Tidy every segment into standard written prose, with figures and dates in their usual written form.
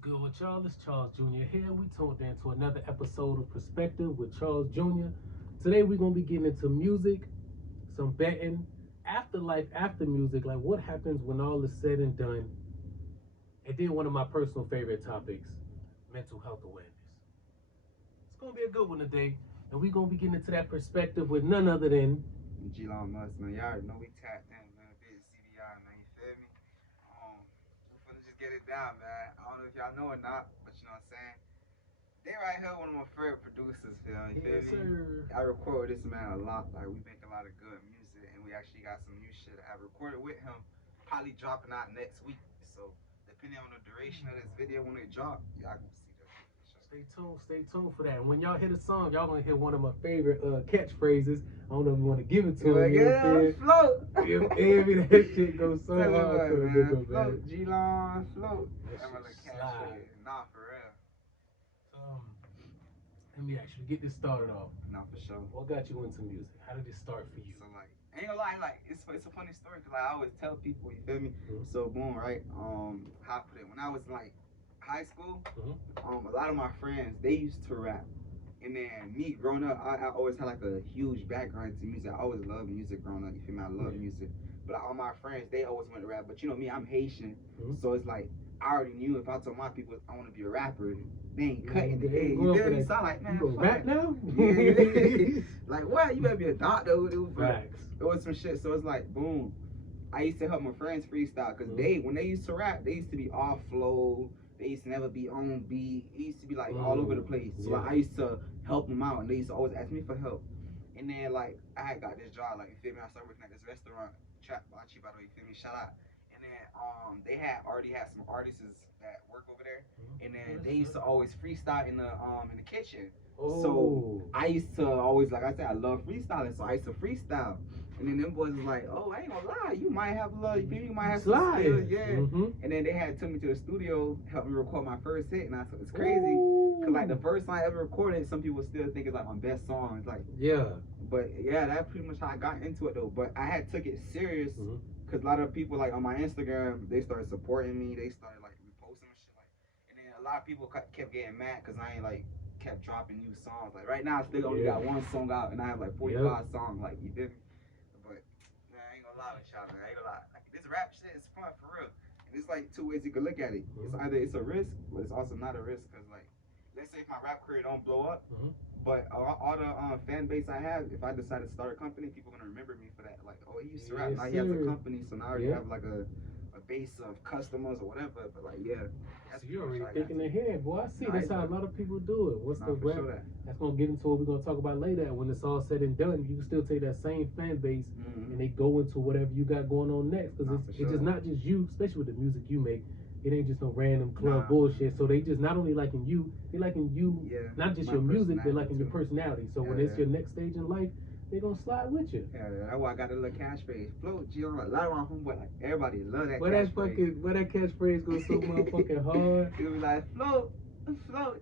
good with y'all? It's Charles Jr. here. We tuned in to another episode of Perspective with Charles Jr. Today we're gonna be getting into music, some betting, afterlife after music, like what happens when all is said and done. And then one of my personal favorite topics, mental health awareness. It's gonna be a good one today, and we're gonna be getting into that perspective with none other than G-Long Nuts, man. Y'all already know we tapped in, man. Big CBI, man. You feel me? We finna just get it down, man. I don't know if y'all know or not, but you know what I'm saying? They right here, one of my favorite producers, you feel yes, me? sir. I record with this man a lot. Like, we make a lot of good music, and we actually got some new shit I recorded with him, probably dropping out next week. So, depending on the duration of this video when it drop, y'all gonna see that shit for sure. Stay tuned for that. And when y'all hear the song, y'all gonna hear one of my favorite catchphrases. I don't know if you want to give it to him. You know what I'm saying? Float. Every that shit goes so Tell hard me to a what, nigga, man. Float, man. G-Long, float. That I'm gonna shit cash slide. it. Nah, for real. Um, Let me actually get this started off. Nah, for sure. What got you into music? How did it start for you? So like, ain't gonna lie, like it's a funny story because like, I always tell people, you feel me? Mhm. So boom, right? How I put it? When I was like high school, Mhm. a lot of my friends they used to rap, and then me growing up, I always had like a huge background to music. I always loved music growing up. You feel me? I love music, but like, all my friends they always went to rap. But you know me, I'm Haitian, so it's like I already knew if I told my people I want to be a rapper, they ain't cutting it. You feel me? So I'm like, man, you gonna rap now? Yeah. Like what? You better be a doctor. Facts. It was some shit. So it's like, boom. I used to help my friends freestyle because when they used to rap, they used to be off flow. They used to never be on beat. It used to be like all over the place. So like, I used to help them out, and they used to always ask me for help. And then like I had got this job, like you feel me? I started working at this restaurant, Trap Bachi, by the way, you feel me? Shout out. And then they had already had some artists that work over there, and then they used to always freestyle in the kitchen. So I used to always, like I said, I love freestyling, so I used to freestyle. And then them boys was like, "Oh, I ain't gonna lie, you might have a little, you might have some skills, yeah." And then they had took me to the studio, helped me record my first hit, and I said, "It's crazy, cause like the first song I ever recorded, some people still think it's like my best song. It's like, but yeah, that's pretty much how I got into it though. But I had took it serious, cause a lot of people like on my Instagram, they started supporting me, they started like reposting and shit like, and then a lot of people kept getting mad, cause I ain't like kept dropping new songs. Like right now, I still only got one song out, and I have like 45 songs. Like you feel me? But man, I ain't gonna lie with y'all, man. I ain't gonna lie. Like this rap shit is fun for real. And it's like two ways you can look at it. It's either it's a risk, but it's also not a risk. Cause like, let's say if my rap career don't blow up, but all the fan base I have, if I decide to start a company, people gonna remember me for that. Like, oh, he used to rap. Now he has a company, so now I already have like a base of customers or whatever. But like, yeah. So you're already thinking ahead, boy. I see. That's how a lot of people do it. What's the rap? Sure that's gonna get into what we're gonna talk about later. When it's all said and done, you can still take that same fan base and they go into whatever you got going on next. Because it's just not just you, especially with the music you make. It ain't just no random club bullshit. So they just not only liking you, they liking you, not just your music, they liking your personality. So when it's your next stage in life, they gonna slide with you. Yeah, that's why I got a little catchphrase. Float, G, a lot of my homeboy, like everybody love that catchphrase. Where that catchphrase goes so motherfucking hard. It was like float,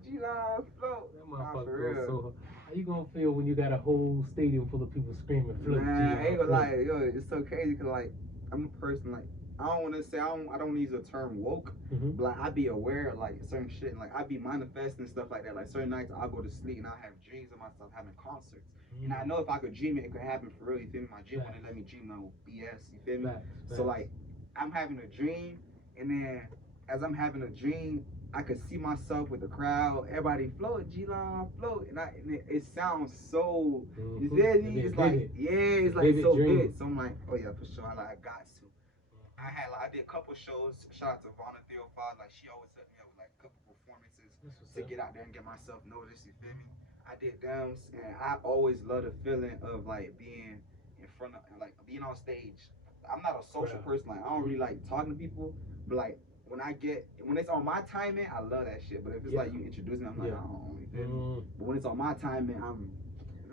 G-Long, float. That motherfucker goes so hard. How you gonna feel when you got a whole stadium full of people screaming float? Man, I ain't gonna lie, yo, it's so crazy because like I'm a person like I don't want to say I don't use the term woke, but like I be aware of like certain shit, and like I be manifesting stuff like that. Like certain nights I'll go to sleep and I'll have dreams of myself having concerts, and I know if I could dream it, it could happen for real. You feel me? My dream wouldn't let me dream no BS. You feel me? So like I'm having a dream, and then as I'm having a dream, I could see myself with the crowd, everybody float, G-Long, float, and it sounds so. You feel me? It's like it's like so good. So I'm like, oh yeah, for sure. I got to. I did a couple shows. Shout out to Vonna Theophile. Like she always set me up with like a couple performances to get out there and get myself noticed. You feel me? I did them, and I always love the feeling of like being in front of like being on stage. I'm not a social person. Like I don't really like talking to people, but like when it's on my timing, I love that shit. But if it's like you introduce me, I'm like, oh, you feel me? But when it's on my timing, man,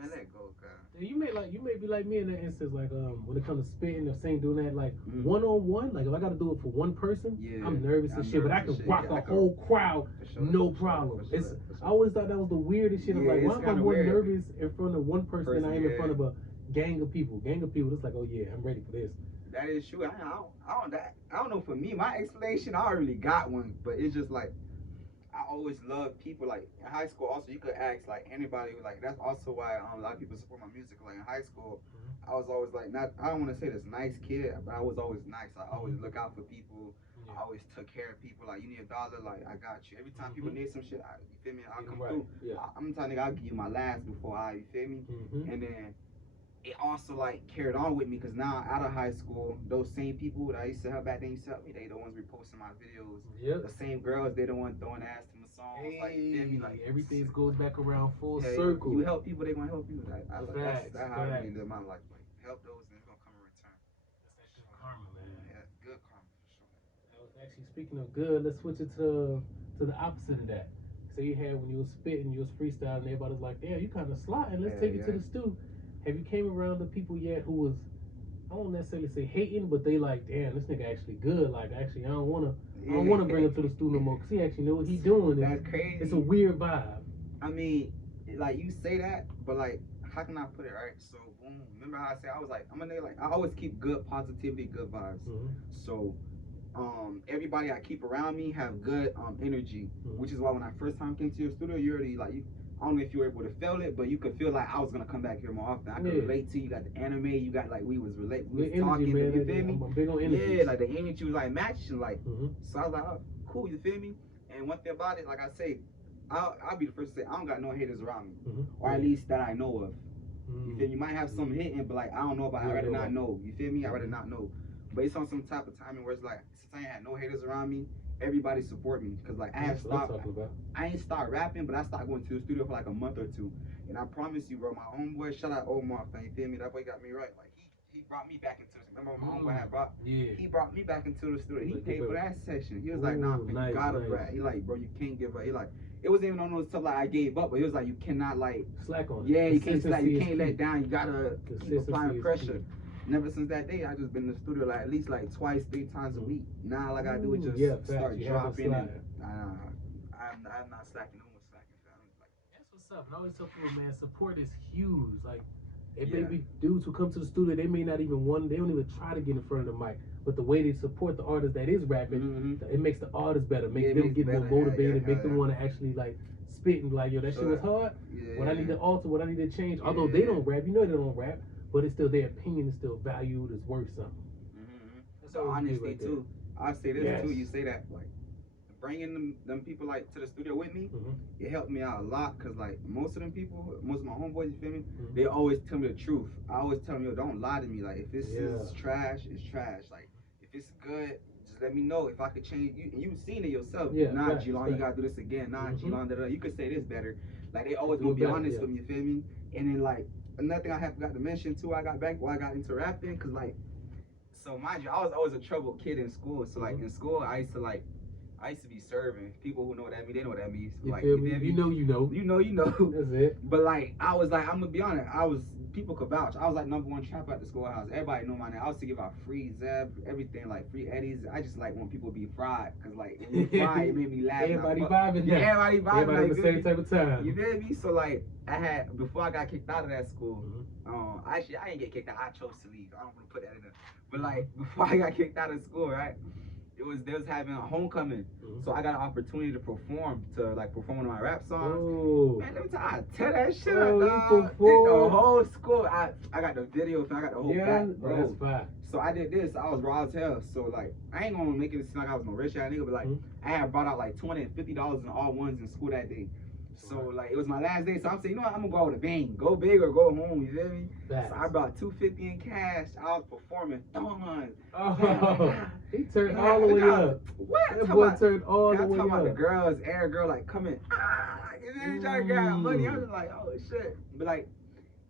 let it go, cuz. You may be like me in that instance, like when it comes to spitting or saying doing that, like one on one, like if I gotta do it for one person, I'm nervous and shit, but I can rock a whole crowd, no problem. I always thought that was the weirdest shit. I'm like, why am I more nervous in front of one person than I am in front of a gang of people? It's like, oh yeah, I'm ready for this. That is true. I don't know. For me, my explanation, I already got one, but it's just like I always loved people. Like in high school, also you could ask like anybody. Like that's also why a lot of people support my music. Like in high school, I was always like not. I don't want to say this nice kid, but I was always nice. I always look out for people. I always took care of people. Like you need $1, like I got you. Every time people need some shit, you feel me? I'll come through. Yeah. I'm the type nigga, I'll give you my last before you feel me? And then it also like carried on with me because now out of high school, those same people that I used to help back then used to help me. They the ones reposting my videos. The same girls, they the ones throwing ass to my songs. Hey, like you feel me? Like everything goes back around full circle. You help people, they gonna help you. Like, that's how I really live my life. Like help those, and it's gonna come in return. That's that good karma, man. Yeah, good karma for sure. Actually, speaking of good, let's switch it to the opposite of that. So you had when you was spitting, you was freestyling, everybody was like, "Damn, you kind of sliding. Let's take it to the stew." Have you came around the people yet who was, I won't necessarily say hating, but they like, "Damn, this nigga actually good. Like, actually, I don't wanna bring him to the stew no more because he actually know what he doing." That's crazy. It's a weird vibe. I mean, like you say that, but like, how can I put it right? So, boom. Remember how I said I was like, I'm a nigga like I always keep good positivity, good vibes. So. Everybody I keep around me have good energy, which is why when I first time came to your studio, you already like I don't know if you were able to feel it, but you could feel like I was gonna come back here more often. I could relate to you. Got the anime, you got like we was talking, man, you feel me? I'm big on energy. Yeah, like the energy was like matching, like so I was like, oh, cool, you feel me? And one thing about it, like I say, I'll be the first to say I don't got no haters around me, or at least that I know of. You feel me? You might have some hitting, but like I don't know about. I'd rather not know. You feel me? I'd rather not know. But it's on some type of timing where it's like since I ain't had no haters around me, everybody support me because like I ain't start rapping, but I started going to the studio for like a month or two, and I promise you, bro, my homeboy, shout out Omar, you feel me? That boy got me right. Like he brought me back into the. Remember my homeboy had brought? Yeah. He brought me back into the studio. He paid for that session. He was like, nah, man, you gotta rap. He like, bro, you can't give up. He like. It wasn't even on those stuff like I gave up, but it was like you cannot like slack on. Yeah, you can't slack. You can't let down. You gotta keep applying pressure. And ever since that day, I just been in the studio like at least like twice, 3 times a week. Now all I gotta do is just start dropping. And I'm not slacking. No more slacking. That's what's up. And I always tell people, man, support is huge. Like, it may be dudes who come to the studio, they may not even they don't even try to get in front of the mic. But the way they support the artist that is rapping, it makes the artist better, makes them get more motivated, make them want to actually like spit and like, yo, that shit was hard. What I need to alter, what I need to change. Although they don't rap, you know they don't rap, but it's still their opinion is still valued, it's worth something. So honesty too. I say this too. You say that like bringing them people like to the studio with me, it helped me out a lot because like most of them people, most of my homeboys, you feel me? They always tell me the truth. I always tell them, yo, don't lie to me. Like if this is trash, it's trash. Like if it's good, just let me know if I could change. You've seen it yourself. Nah, G-Long, you gotta do this again. Nah, G-Long, you could say this better. Like they always gonna be honest with me. You feel me? And then like another thing I have forgot to mention too, I got back while I got into rapping because like, so mind you, I was always a trouble kid in school. So like in school, I used to be serving. People who know what that means, they know what that means. Like, you know. You know. That's it. But like, I was like, I'm gonna be honest. People could vouch. I was like #1 trapper at the schoolhouse. Everybody know my name. I used to give out free Zeb, everything like free Eddies. I just like when people be fried, cause like when you fry, it made me laugh. Everybody vibing. Yeah, everybody vibing. Everybody at the same type of time. You feel me? So like, I had before I got kicked out of that school. Actually, I didn't get kicked out. I chose to leave. I don't want to put that in there. But like, before I got kicked out of school, right? They was having a homecoming, so I got an opportunity to perform one of my rap songs. Ooh. Man, let me tell that shit up, dog. The whole school, I got the video, I got the whole back, bro. That's fine. So I did this. I was raw as hell. So like, I ain't gonna make it seem like I was no rich ass nigga, but like, I had brought out like $250 in all ones in school that day. So like, it was my last day. So I'm saying, you know what? I'm gonna go out with a bang. Go big or go home. You feel me? So I brought $250 in cash. I was performing. He turned all the way up. What? That boy turned all the way up. I'm talking about the girls, air girl, like coming. And then trying to grab money. I was like, oh shit. But like,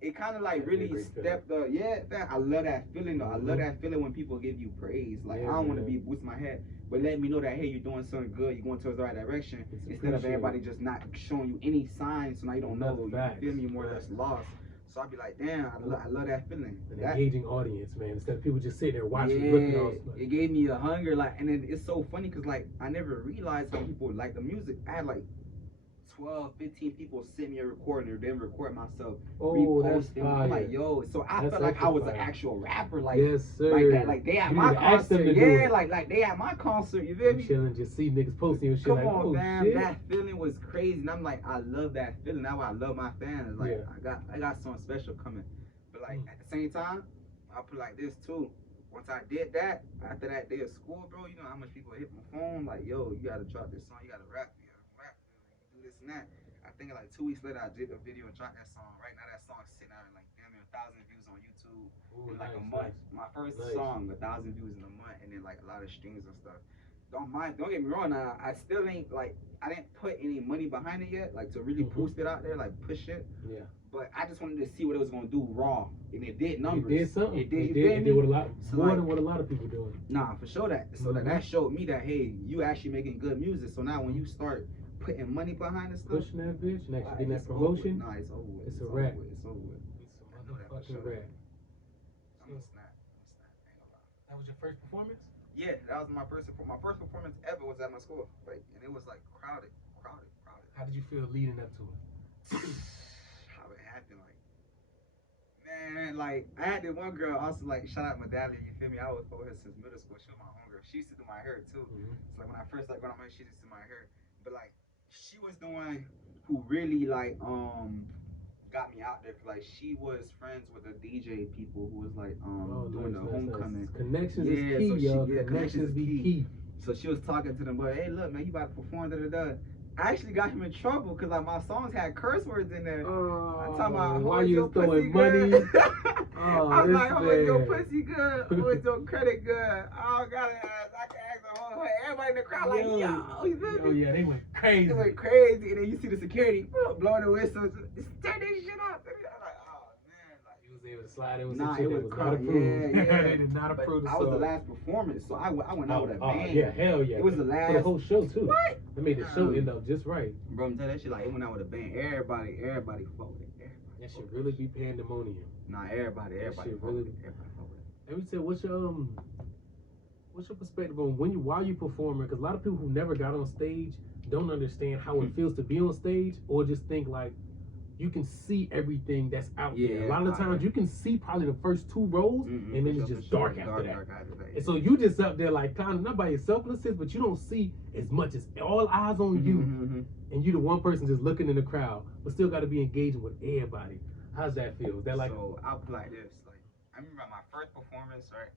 it kind of like really stepped up. I love that feeling though. I love that feeling when people give you praise. Like I don't want to be boosting my head, but let me know that hey, you're doing something good. You're going towards the right direction instead of everybody just not showing you any signs. So now you don't know. You feel me? More or less lost. So I'd be like, damn, I love that feeling. An engaging audience, man. Instead of people just sitting there watching, looking all. It gave me a hunger, like, and then it's so funny because like I never realized how people like the music. I had like 12, 15 people send me a recording or then record myself, Oh, that's repost them. I'm fire. like, yo, so I That's felt like I was an fire. actual rapper, like Yes, sir. like that, like they at You my need to ask them concert, to do yeah, it. like they at my concert, you feel You me? chilling, just see niggas posting and shit Come like, on, oh fam, shit. that feeling was crazy, and I'm like, I love that feeling. That's why I love my fans. Like, Yeah. I got something special coming, but like at the same time, I put like this too. Once I did that, after that day of school, bro, you know how much people hit my phone, like, yo, you gotta drop this song, you gotta rap, you do this and that. I think like 2 weeks later, I did a video and dropped that song. Right now, that song's sitting out like damn near 1,000 views on YouTube. Ooh, in like nice, a month. nice. My first Nice. song, 1,000 views in a month, and then like a lot of streams and stuff. Don't get me wrong. Now I still ain't like I didn't put any money behind it yet, like to really boost it out there, like push it. Yeah. But I just wanted to see what it was gonna do raw, and it did numbers. It did something. It did. It did what a lot So, more like, than what a lot of people doing. Nah, for sure that. So that showed me that hey, you actually making good music. So now when you start putting money behind this stuff, pushing that bitch and actually like, getting that it's over promotion. with. Nah, it's over with. It's a wrap. It's over with. It's a I know that for motherfucking sure. rap. I'm a snap. Ain't gonna lie. That was your first performance? Yeah, that was my first performance ever was at my school. Like, and it was like crowded. How did you feel leading up to it? How it happened, like, man, like I had this one girl also like shout out Medallion, you feel me? I was with her since middle school. She was my homegirl. She used to do my hair too. So like when I first started going on my hair, she used to do my hair. But like she was the one who really like got me out there. Like she was friends with the DJ people who was like doing the homecoming. Nice. Connections is key, yo. Connections be key. So she was talking to them, but hey, look, man, you about to perform, da. I actually got him in trouble because like my songs had curse words in there. I'm talking about why you throwing money? I was like, oh, is your pussy good? Oh, is your credit good? Oh, God, I can ask the whole everybody in the crowd like, yo, you feel me? Oh yeah, they went crazy. They went crazy, and then you see the security blowing the whistle, turn this shit up. I'm like, oh man, like you was able to slide in with nah, some shit it was that was crowd. not approved. Yeah. They did not approve the I was the song. last performance, so I went out with a band. Yeah, hell yeah. It was the last. For the whole show too. What? They made the show end up just right. Bro, I'm telling you that shit like it went out with a band. Everybody fought with it. That should really be pandemonium. Nah, everybody fought with it. Let me tell you, what's your perspective on while you performing? Because a lot of people who never got on stage don't understand how it feels to be on stage, or just think like you can see everything that's out there. A lot of the times you can see probably the first 2 rows, and then it's just dark after that. And so you just up there like kind of not by yourself, but you don't see as much as all eyes on you, and you the one person just looking in the crowd, but still got to be engaging with everybody. How's that feel? Is that like? So I'll put like this. Like I remember my first performance, right?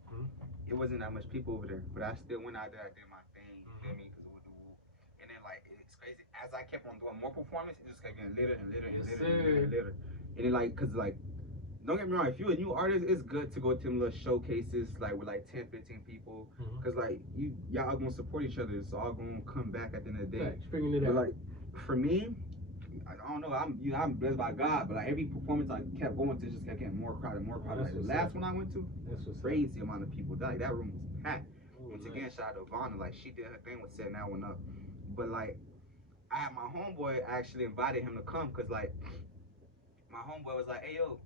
It wasn't that much people over there, but I still went out there. I did my thing. You feel me? Because it was the woo. And then like it's crazy. As I kept on doing more performance, it just kept getting litter. And then like, cause like, don't get me wrong. If you're a new artist, it's good to go to them little showcases like with like 10, 15 people. Cause like y'all gonna support each other. It's all gonna come back at the end of the day. Right, figuring it out. But like for me, I don't know. I'm blessed by God, but like every performance I kept going to, just kept getting more crowded. Like the last one I went to, crazy amount of people. Like that room was packed. Once again, shout out to Ivana. Like she did her thing with setting that one up. But like I had my homeboy actually invited him to come because like my homeboy was like, hey yo,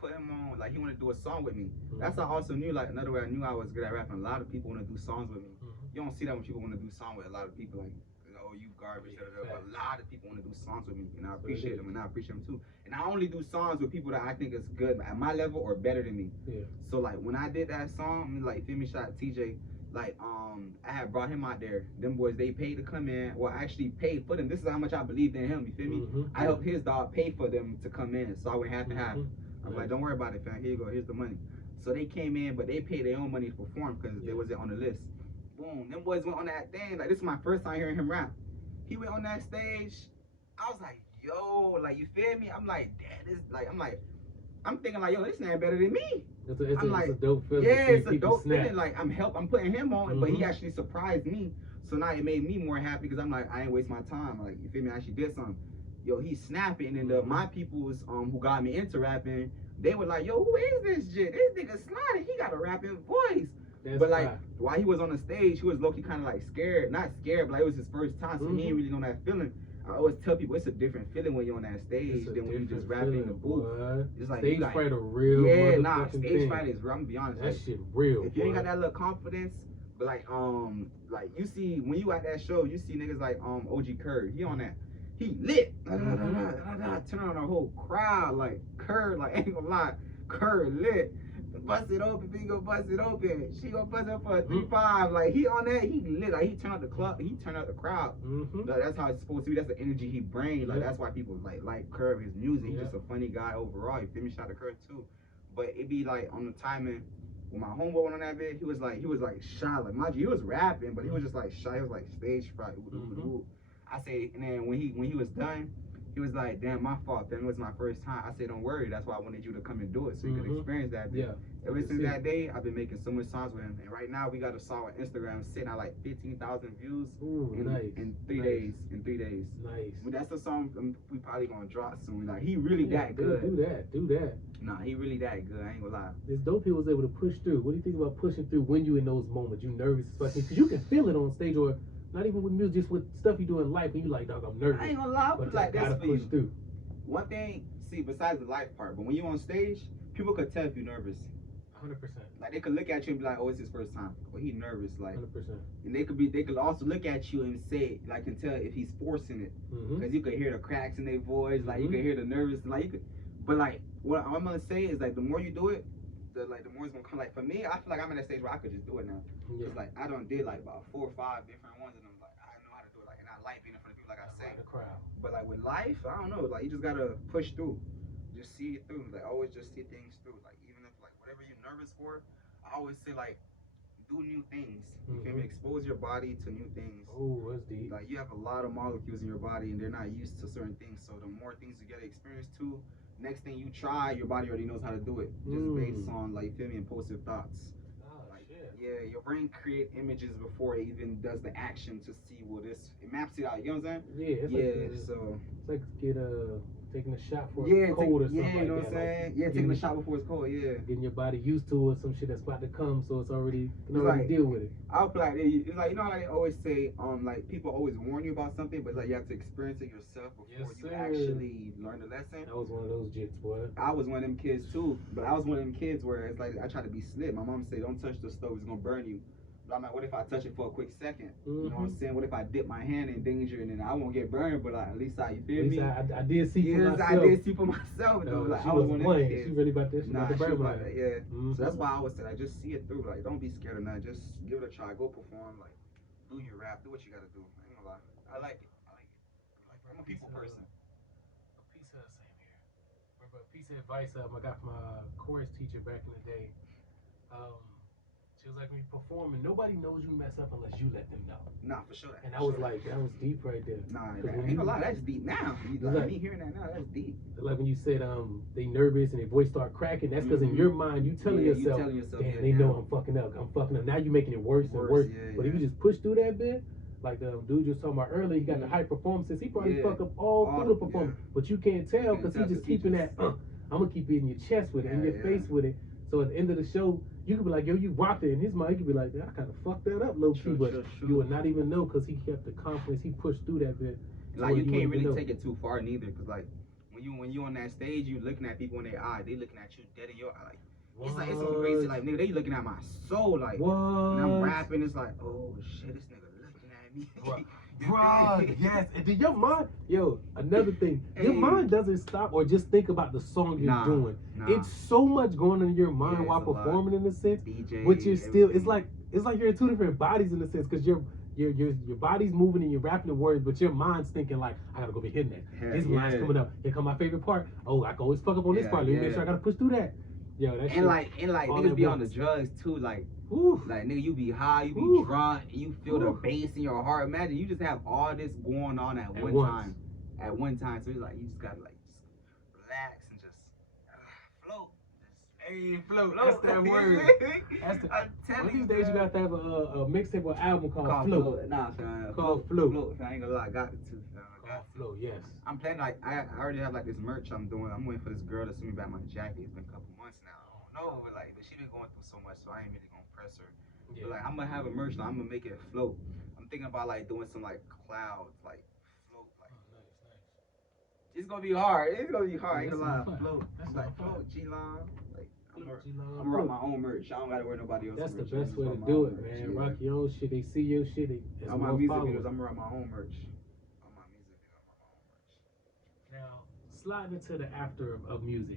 put him on. Like he wanted to do a song with me. That's how I also knew. Like another way I knew I was good at rapping. A lot of people want to do songs with me. You don't see that when people want to do songs with a lot of people. Like, oh, you garbage, but a lot of people want to do songs with me, and I appreciate them, and I appreciate them too. And I only do songs with people that I think is good at my level or better than me. Yeah. So like when I did that song, like feel me, shout out TJ. Like I had brought him out there. Them boys, they paid to come in, or actually paid for them. This is how much I believed in him. You feel me? I helped his dog pay for them to come in, so I would have to have. I'm like, don't worry about it, fam. Here you go. Here's the money. So they came in, but they paid their own money to perform because they wasn't on the list. Boom, them boys went on that thing. Like this is my first time hearing him rap. He went on that stage. I was like, yo, like you feel me? I'm like, damn, this like I'm thinking like, yo, this man better than me. It's a dope feeling. Yeah, it's a dope feeling. Like I'm putting him on, but he actually surprised me. So now it made me more happy because I'm like, I ain't waste my time. Like you feel me? I actually did something. Yo, he's snapping, and my people's who got me into rapping, they were like, yo, who is this shit? This nigga sliding. He got a rapping voice. But like while he was on the stage, he was low-key kind of like scared. Not scared, but like, it was his first time, so he didn't really know that feeling. I always tell people it's a different feeling when you're on that stage than when you just rapping in the booth. It's like stage fright a real stage fright is real. I'm gonna be honest. That like, shit real. If you ain't got that little confidence, but like you see when you at that show, you see niggas like OG Curry. He on that. he lit. Turn on the whole crowd like Kerr, like ain't gonna lie, Kerr lit. Bust it open, he gonna bust it open. She gonna bust it up for a 3-5. Like he on that, he lit. Like he turned out the club, he turned out the crowd. Like, that's how it's supposed to be. That's the energy he brings. Like that's why people like Kerr, his music. He's just a funny guy overall. You feel me? Shout out to Kerr too. But it be like on the timing. When my homeboy went on that vid, he was like shy. Like mind you, he was rapping, but he was just like shy. He was like stage fright. I say, and then when he was done, he was like, "Damn, my fault. Then it was my first time." I said, "Don't worry. That's why I wanted you to come and do it, so you could experience that." Yeah. Ever since that day, I've been making so much songs with him, and right now we got a song on Instagram sitting at like 15,000 views in 3 days. In 3 days. Nice. But that's a song we probably gonna drop soon. Like he really that good. Do that. Nah, he really that good. I ain't gonna lie. It's dope he was able to push through. What do you think about pushing through when you in those moments? You nervous, especially because you can feel it on stage, or not even with music, just with stuff you do in life, and you like, dog, I'm nervous. I ain't gonna lie, but like gotta that's push through. One thing, see, besides the life part, but when you on stage, people could tell if you're nervous. 100%. Like they could look at you and be like, "Oh, it's his first time." Well, he nervous, like. 100%. And they could also look at you and say, like, can tell if he's forcing it, because you could hear the cracks in their voice, like you could hear the nervous, like you could. But like, what I'm gonna say is like, the more you do it, the more it's gonna come. Like for me, I feel like I'm at a stage where I could just do it now. Cause like I done did like about 4 or 5 different ones, and I'm like, I know how to do it. Like, and I like being in front of people, like I say. The crowd. But like with life, I don't know. Like you just gotta push through, just see it through. Like always, just see things through. Like even if like whatever you're nervous for, I always say like, do new things. You can expose your body to new things. Oh, that's deep. Like you have a lot of molecules in your body, and they're not used to certain things. So the more things you get to experience to, next thing you try, your body already knows how to do it, just based on like, feel me, impulsive thoughts. Yeah, your brain create images before it even does the action to see what it maps it out. You know what I'm saying? Yeah. So it's like taking a shot for cold or something. Yeah, you know what I'm saying? Like, taking a shot before it's cold. Yeah, getting your body used to it, some shit that's about to come, so it's already deal with it. I'll play like it's like, you know how they always say like people always warn you about something, but it's like you have to experience it yourself before you actually learn the lesson. That was one of those jits, boy. I was one of them kids too, but I was one of them kids where it's like I try to be slick. My mom said, "Don't touch the stove; it's gonna burn you." But I'm like, what if I touch it for a quick second? You know what I'm saying? What if I dip my hand in danger and then I won't get burned, but like, at least you feel me? I did see for myself. I did see for myself though. Like, I was one of them kids. She really about this. Nah, she about that, yeah. So that's why I always say, like, just see it through. Like, don't be scared of that. Just give it a try. Go perform. Like, do your rap. Do what you gotta do. I ain't gonna lie. I like it. I'm a people person. A piece of same here. A piece of advice I got from my chorus teacher back in the day. She was like, when you performing, nobody knows you mess up unless you let them know. Nah, for sure. And I was like, that was deep right there. Nah, ain't gonna lie, that's deep now. Me hearing that now, that's deep. Like when you said they nervous and their voice start cracking, that's because in your mind you telling yourself, damn, they know I'm fucking up. Now you're making it worse and worse. But if you just push through that bit, like the dude just talking about earlier, he got the high performances. He probably fuck up all through the performance, but you can't tell because he's just keeping that. I'm gonna keep it in your chest with it, in your face with it. So at the end of the show, you could be like, yo, you rocked it. In his mind, he could be like, I kind of fucked that up, low key, but you would not even know because he kept the confidence. He pushed through that bit. Like you can't really take it too far neither, because like when you on that stage, you looking at people in their eye, they looking at you dead in your eye. Like it's so crazy. Like nigga, they looking at my soul. Like when I'm rapping, it's like, oh shit, this nigga looking at me. Bro, yes. And then your mind, another thing, your mind doesn't stop or just think about the song you're doing. It's so much going on in your mind while performing in a sense. DJ, but you're still, it's like you're in two different bodies in a sense, because your body's moving and you're rapping the words, but your mind's thinking like, I gotta go be hitting that. This line's coming up. Here come my favorite part. Oh, I can always fuck up on this part. Let me make sure I gotta push through that. Yo, that shit. And like niggas be on the drugs too, like. Like nigga, you be high, you be drunk, you feel the bass in your heart. Imagine you just have all this going on at one time. At one time, so it's like you just gotta like just relax and just float. Float. That's that word. One of these days you got to have a mixtape or album called Float. Nah, fam. Called Float. I ain't gonna lie, I got it too. Float, yes. I'm planning like I already have like this merch I'm doing. I'm waiting for this girl to send me back my jacket. It's been a couple months now. I don't know, but she been going through so much, so I ain't really gonna press her. But like I'm gonna have a merch now. I'm gonna make it float. I'm thinking about like doing some like clouds, like float, like. Nice. It's gonna be hard. Ain't gonna lie. Float. That's like float. G-Long. Like I'm gonna rock my own merch. I don't gotta wear nobody else's merch. That's the best way to do it, man. Rock your own shit. They see your shit. On my music videos, I'm gonna rock my own merch. On my music videos, I'm gonna rock my own merch. sliding into the after of music.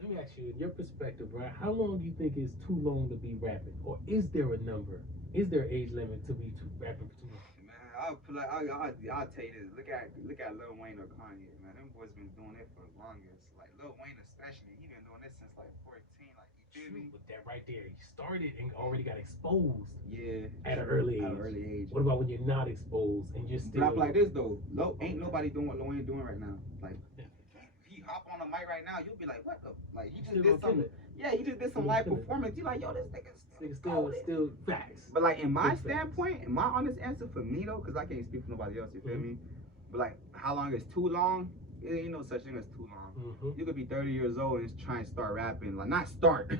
Let me ask you, in your perspective, right? How long do you think is too long to be rapping, or is there a number? Is there an age limit to be rapping for too long? Man, I'll tell you this. Look at Lil Wayne or Kanye, man. Them boys been doing it for the longest. Like Lil Wayne especially, he been doing this since like 14. Like you feel True, me? but that right there, he started and already got exposed Yeah. at an early age. At an early age. What about when you're not exposed and you're still? But I feel like this though. Ain't nobody doing what Lil Wayne doing right now. Like he hop on a mic right now, you'll be like, what the? Like he just did some. Yeah, he just did some live performance. You like, yo, this nigga still facts. But like in my standpoint, in my honest answer for me though, because I can't speak for nobody else. You feel me? But like, how long is too long? It ain't no such thing as too long. You could be 30 years old and try and start rapping. Like not start.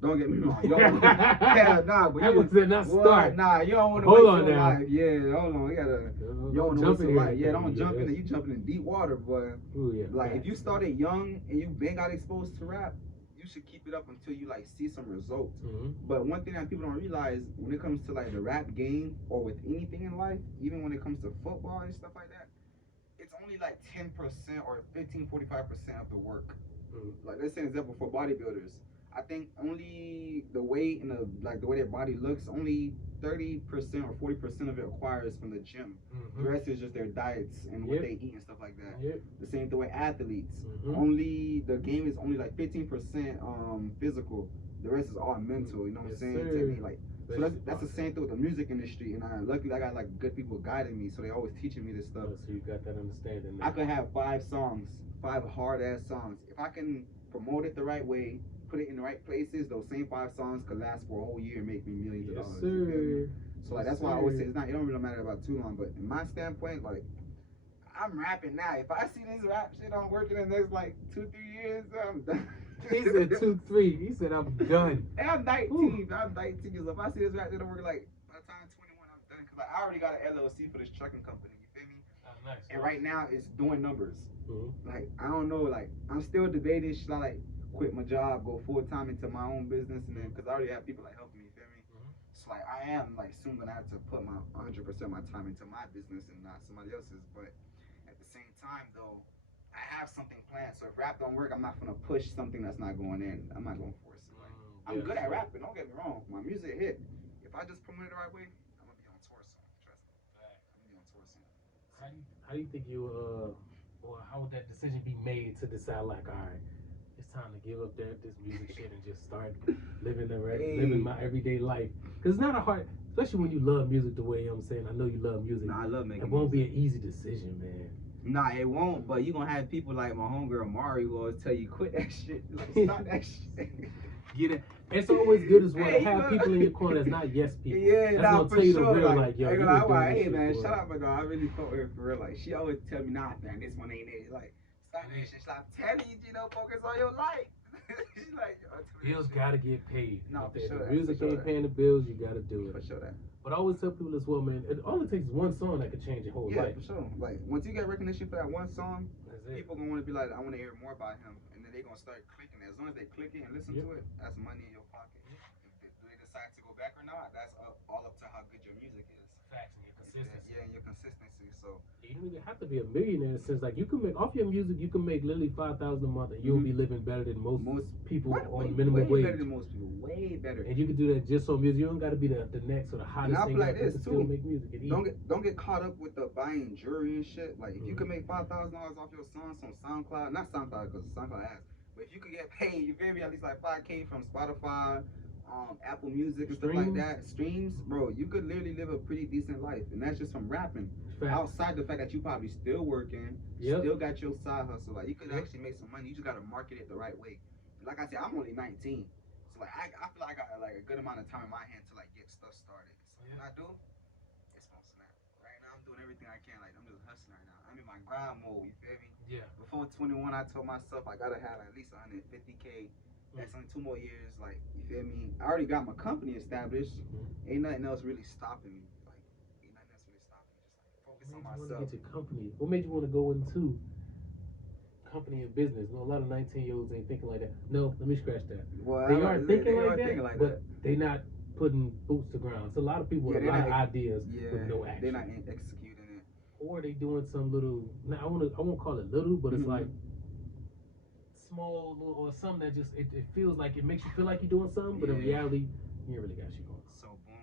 Don't get me wrong. You don't want yeah, nah, but you said not start. Nah, you don't want to hold waste on your now. life. Yeah, hold on. You gotta. You don't want to waste your life. Yeah, don't jump in. You jumping in deep water, boy. Ooh, yeah, like if you started young and you been got exposed to rap, you should keep it up until you like see some results. But one thing that people don't realize when it comes to like the rap game or with anything in life, even when it comes to football and stuff like that, it's only like 10% or 15, 45% of the work. Like let's say an example for bodybuilders. I think only the weight and the way their body looks, only 30% or 40% of it acquires from the gym. The rest is just their diets and what they eat and stuff like that. The same thing with athletes. Only the game is only like 15% physical. The rest is all mental. You know what I'm saying? Technique, like so that's the same thing with the music industry. And luckily I got like good people guiding me, so they always teaching me this stuff. So you got that understanding. Now. I could have 5 songs, 5 hard ass songs. If I can promote it the right way, put it in the right places, those same 5 songs could last for a whole year and make me millions of dollars. Sir. So like that's why I always say it don't really matter about too long. But in my standpoint, like I'm rapping now. If I see this rap shit don't work in the next like 2-3 years, I'm done. He said 2-3. He said I'm done. And I'm 19. I'm 19. So if I see this rap shit don't work, like by the time 21, I'm done. Cause like I already got an LLC for this trucking company. You feel me? Nice. And right now it's doing numbers. Like I don't know. Like I'm still debating. Should I like quit my job, go full time into my own business, and then because I already have people like helping me, you feel me? So like I am like soon gonna have to put my 100% of my time into my business and not somebody else's. But at the same time though, I have something planned. So if rap don't work, I'm not gonna push something that's not going in. I'm not gonna force it. Like I'm good at rapping. Don't get me wrong. My music hit. If I just promote it the right way, I'm gonna be on tour soon. Trust me. I'm gonna be on tour soon. How do you think you or how would that decision be made to decide like, all right, it's time to give up this music shit and just start living living my everyday life? Because it's not a hard, especially when you love music the way I'm saying. I know you love music. Nah, I love making. It won't be an easy decision, man. Nah, it won't. But you gonna have people like my homegirl Mari who always tell you quit that shit. Like, stop that shit. Get it. It's always good as well to have people in your corner that's not yes people. Yeah, that's nah, gonna for tell you sure. The real, like yo, hey man, shout out my dog. I really fuck with her for real. Like she always tell me, nah, man, this one ain't it. Like stop that shit. Stop telling you, focus on your life. She's like, bills gotta get paid. No, for sure. The music ain't paying the bills, you gotta do it. For sure that. But I always tell people as well, man, all it takes is one song that could change your whole life. Yeah, for sure. Like once you get recognition for that one song, that's people gonna want to be like, I want to hear more about him, and then they gonna start clicking. As long as they click it and listen to it, that's money in your pocket. If they decide to go back or not, that's all up to how good your music is. Facts and your consistency. Yeah, and your consistency. So you don't even have to be a millionaire in a sense. Like you can make off your music, you can make literally $5,000 a month, and you'll be living better than most people on minimum wage. Way better than most people. Way better. And you can do that just on music. You don't got to be the next or the hottest thing. Like this too. Still make music and don't get caught up with the buying jewelry and shit. Like if you can make $5,000 off your songs on SoundCloud, not SoundCloud because SoundCloud has, but if you could get paid, you feel me, at least like $5K from Spotify, Apple Music and stuff like that, streams, bro, you could literally live a pretty decent life, and that's just from rapping. Outside the fact that you probably still working, still got your side hustle, like you could actually make some money. You just gotta market it the right way. Like I said, I'm only 19, so like I feel like I got like a good amount of time in my hand to like get stuff started. So when I do, it's gonna snap. Right now, I'm doing everything I can. Like I'm just hustling right now. I'm in my grind mode. You feel me? Yeah. Before 21, I told myself I gotta have at least 150K. That's only 2 more years. Like you feel me? I already got my company established. Ain't nothing else really stopping me. Like ain't nothing else really stopping me. Just like focus on myself. Get your company. What made you want to go into company and business? No, a lot of 19-year-olds ain't thinking like that. No, let me scratch that. Well, they are thinking like that, but they not putting boots to ground. So a lot of people with a lot of ideas with no action. They're not executing it. Or they doing some little. Now I won't call it little, but it's like small little, or something that just it feels like it makes you feel like you're doing something, but in Yeah. reality, you ain't really got shit going. So boom.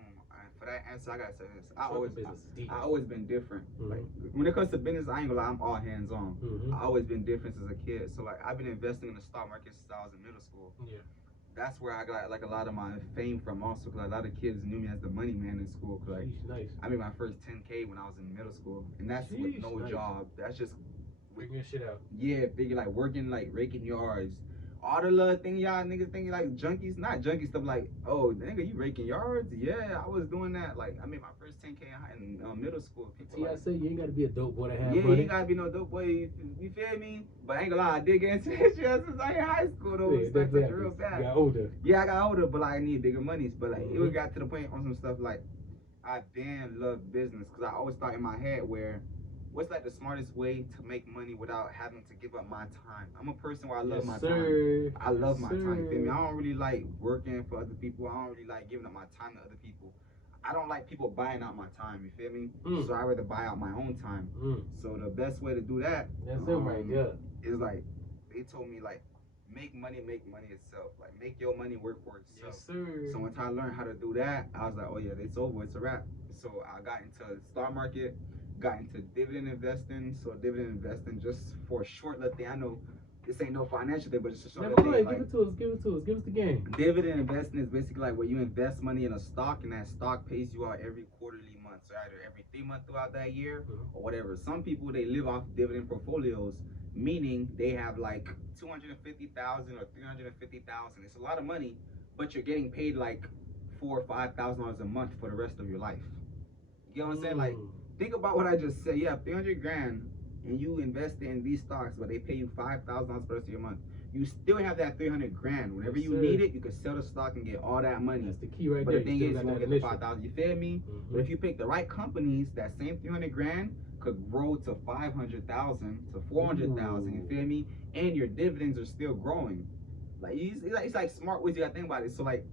For that answer, I gotta say this. Business is deep. I always been different. Mhm. Like when it comes to business, I ain't gonna lie, I'm all hands on. Mhm. I always been different since a kid. So like I've been investing in the stock market since I was in middle school. Yeah. That's where I got like a lot of my fame from also, because a lot of kids knew me as the money man in school. 'Cause, like Sheesh, nice. I made my first 10K when I was in middle school, and that's with Sheesh, no nice. job. That's just Bring your shit out. yeah, figure like working like raking yards. All the little thing y'all niggas think like junkies, not junkie stuff like, oh nigga, you raking yards? Yeah, I was doing that. Like I made my first 10K in middle school. People I like, say you ain't gotta be a dope boy to have yeah, money. you gotta be no dope boy. You feel me? But I ain't gonna lie, I did get into this shit since I in high school though. Yeah, Stuff that's real bad. You got older. Yeah, I got older, but like, I need bigger monies. But like Mhm. it got to the point on some stuff like I damn love business, because I always thought in my head where what's like the smartest way to make money without having to give up my time. I'm a person where I love my time. I love my time. Feel me? I don't really like working for other people. I don't really like giving up my time to other people. I don't like people buying out my time. You feel me? So I rather buy out my own time. So the best way to do that, that's it right there. Is like they told me like make money itself. Like make your money work for itself. Yes, sir. So once I learned how to do that, I was like, oh yeah, it's over. It's a wrap. So I got into the stock market, got into dividend investing. So dividend investing, just for a short little thing. I know this ain't no financial thing, but it's just a short little thing. Give it to us. Give it to us. Give us the game. Dividend investing is basically like where you invest money in a stock, and that stock pays you out every quarterly month. So either every 3 months throughout that year, or whatever. Some people, they live off dividend portfolios, meaning they have like 250,000 or 350,000. It's a lot of money, but you're getting paid like $4,000 or $5,000 a month for the rest of your life. You know what I'm saying? Like, think about what I just said. You have 300 grand and you invest in these stocks, but they pay you $5,000 for the rest of your month. You still have that 300 grand. Whenever you need it, you can sell the stock and get all that money. That's the key right but there. But the thing is, you won't get the 5,000. You feel me? But if you pick the right companies, that same 300 grand could grow to 500,000 to 400,000. You feel me? And your dividends are still growing. Like it's like smart ways you gotta think about it. So like,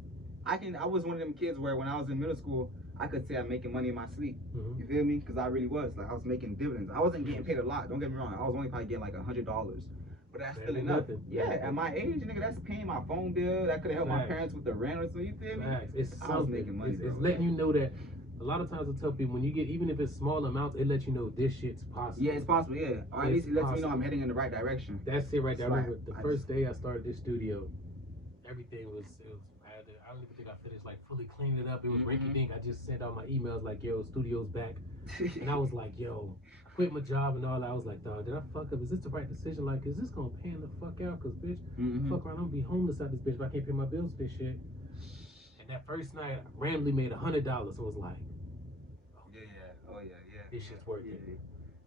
I was one of them kids where when I was in middle school, I could say I'm making money in my sleep. You feel me? Because I really was. Like I was making dividends. I wasn't getting paid a lot. Don't get me wrong. I was only probably getting like $100. But that's still enough. Yeah, at my age, nigga, that's paying my phone bill. That could have helped my parents with the rent or so. You feel me? I was making money. It's letting you know that. A lot of times I tell people when you get, even if it's small amounts, it lets you know this shit's possible. Yeah, it's possible. Yeah, or at least it lets me know I'm heading in the right direction. That's it right there. I remember the first day I started this studio, everything was. I don't even think I finished like fully cleaning it up. It was rinky dink. I just sent out my emails like, "Yo, studio's back," and I was like, "Yo." Quit my job and all that. I was like, dog, did I fuck up? Is this the right decision? Like, is this gonna pan the fuck out? Cause bitch, fuck around, I'm gonna be homeless out this bitch if I can't pay my bills for this shit. And that first night, I randomly made $100. So it was like, oh yeah, this shit's worth it.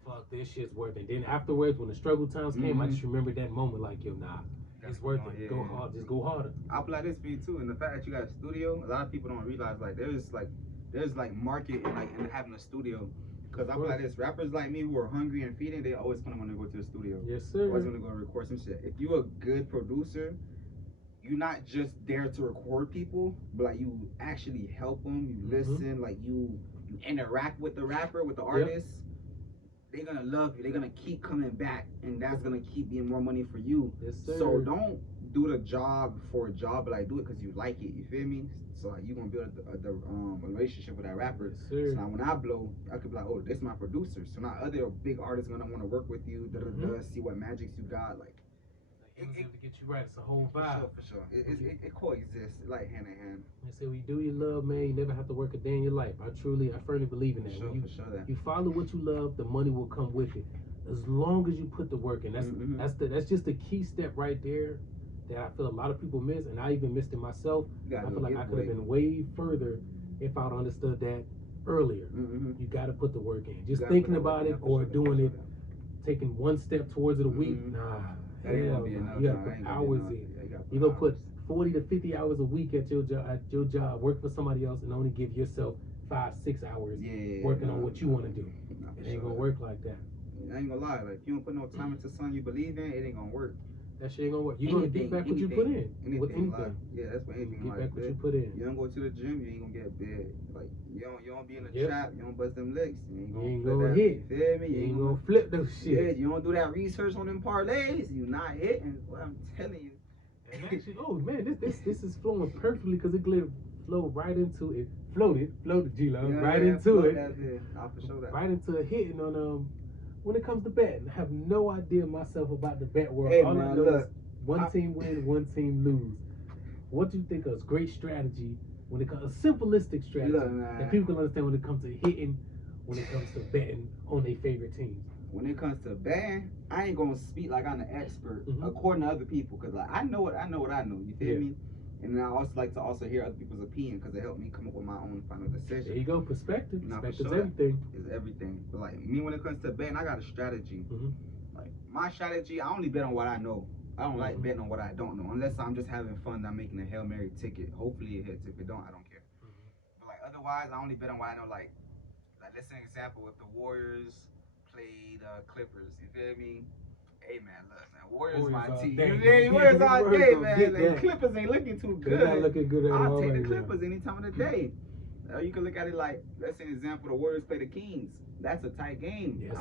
Fuck, this shit's worth it. Then afterwards, when the struggle times came, I just remembered that moment, like, yo, nah, it's worth it. Go hard, just go harder. I'll apply this for you too. And the fact that you got a studio, a lot of people don't realize like there's market in having a studio. Because I feel like this, rappers like me who are hungry and feeding, they always want to go to the studio. Yes, sir. Always want to go record some shit. If you're a good producer, you're not just there to record people, but like you actually help them, you listen, like you interact with the rapper, with the artist. They're gonna love you. They're gonna keep coming back, and that's gonna keep being more money for you. Yes, sir. So don't do the job for a job, but like do it because you like it. You feel me? So like you gonna build a relationship with that rapper. Yes, sir. So now when I blow, I could be like, oh, this is my producer. So now other big artists gonna want to work with you. See what magics you got. Like it to get you right. It's a whole vibe. For sure. It coexists like hand in hand. They say when you do your love, man, you never have to work a day in your life. I firmly believe in that. For sure. You follow what you love, the money will come with it. As long as you put the work in. That's just the key step right there that I feel a lot of people miss, and I even missed it myself. I feel like I could have been way further if I'd understood that earlier. You got to put the work in. Just thinking about it or doing it, taking one step towards it a week, nah. That ain't gonna be enough. You gotta put hours in. You're gonna put 40 to 50 hours a week at your job, work for somebody else, and only give yourself 5-6 hours working on what you want to do. It ain't gonna work like that. I ain't gonna lie. Like if you don't put no time into something you believe in, it ain't gonna work. That shit ain't gonna work. You're gonna get back what you put in. With Anything. Like, anything. yeah, that's what anything. Get Like, back what you put in. You don't go to the gym, you ain't gonna get big. Like, you don't be in the Yep. trap, you don't bust them licks. You You ain't ain't gonna gonna flip hit. that. You feel me? You ain't gonna flip those shit. Yeah, you don't do that research on them parlays, you not hitting. What I'm telling you. And actually, oh man, this is flowing perfectly because it flowed right into it. Floated G-Lo, right into it. I'll for sure that. Right into a hitting on when it comes to betting. I have no idea myself about the bet world. Hey, All man, I know look, is one team win, one team lose. What do you think is great strategy when it comes a simplistic strategy that people can understand when it comes to hitting, when it comes to betting on their favorite teams? When it comes to betting, I ain't gonna speak like I'm an expert according to other people, cause like I know what I know. You feel me? And then I also like to also hear other people's opinion because it helped me come up with my own final decision. There you go, perspective. Perspective is everything. Is everything. But like me, when it comes to betting, I got a strategy. Like my strategy, I only bet on what I know. I don't like betting on what I don't know, unless I'm just having fun. I'm making a Hail Mary ticket. Hopefully it hits. If it don't, I don't care. But like otherwise, I only bet on what I know. Like let's say an example, if the Warriors played Clippers, you feel me? Hey man, look man, Warriors my team. Warriors all day, man. Like, Clippers ain't looking too good. They're not looking good at all. I'll take the Clippers any time of the day. You can look at it like, let's say an example, the Warriors play the Kings. That's a tight game. Yes,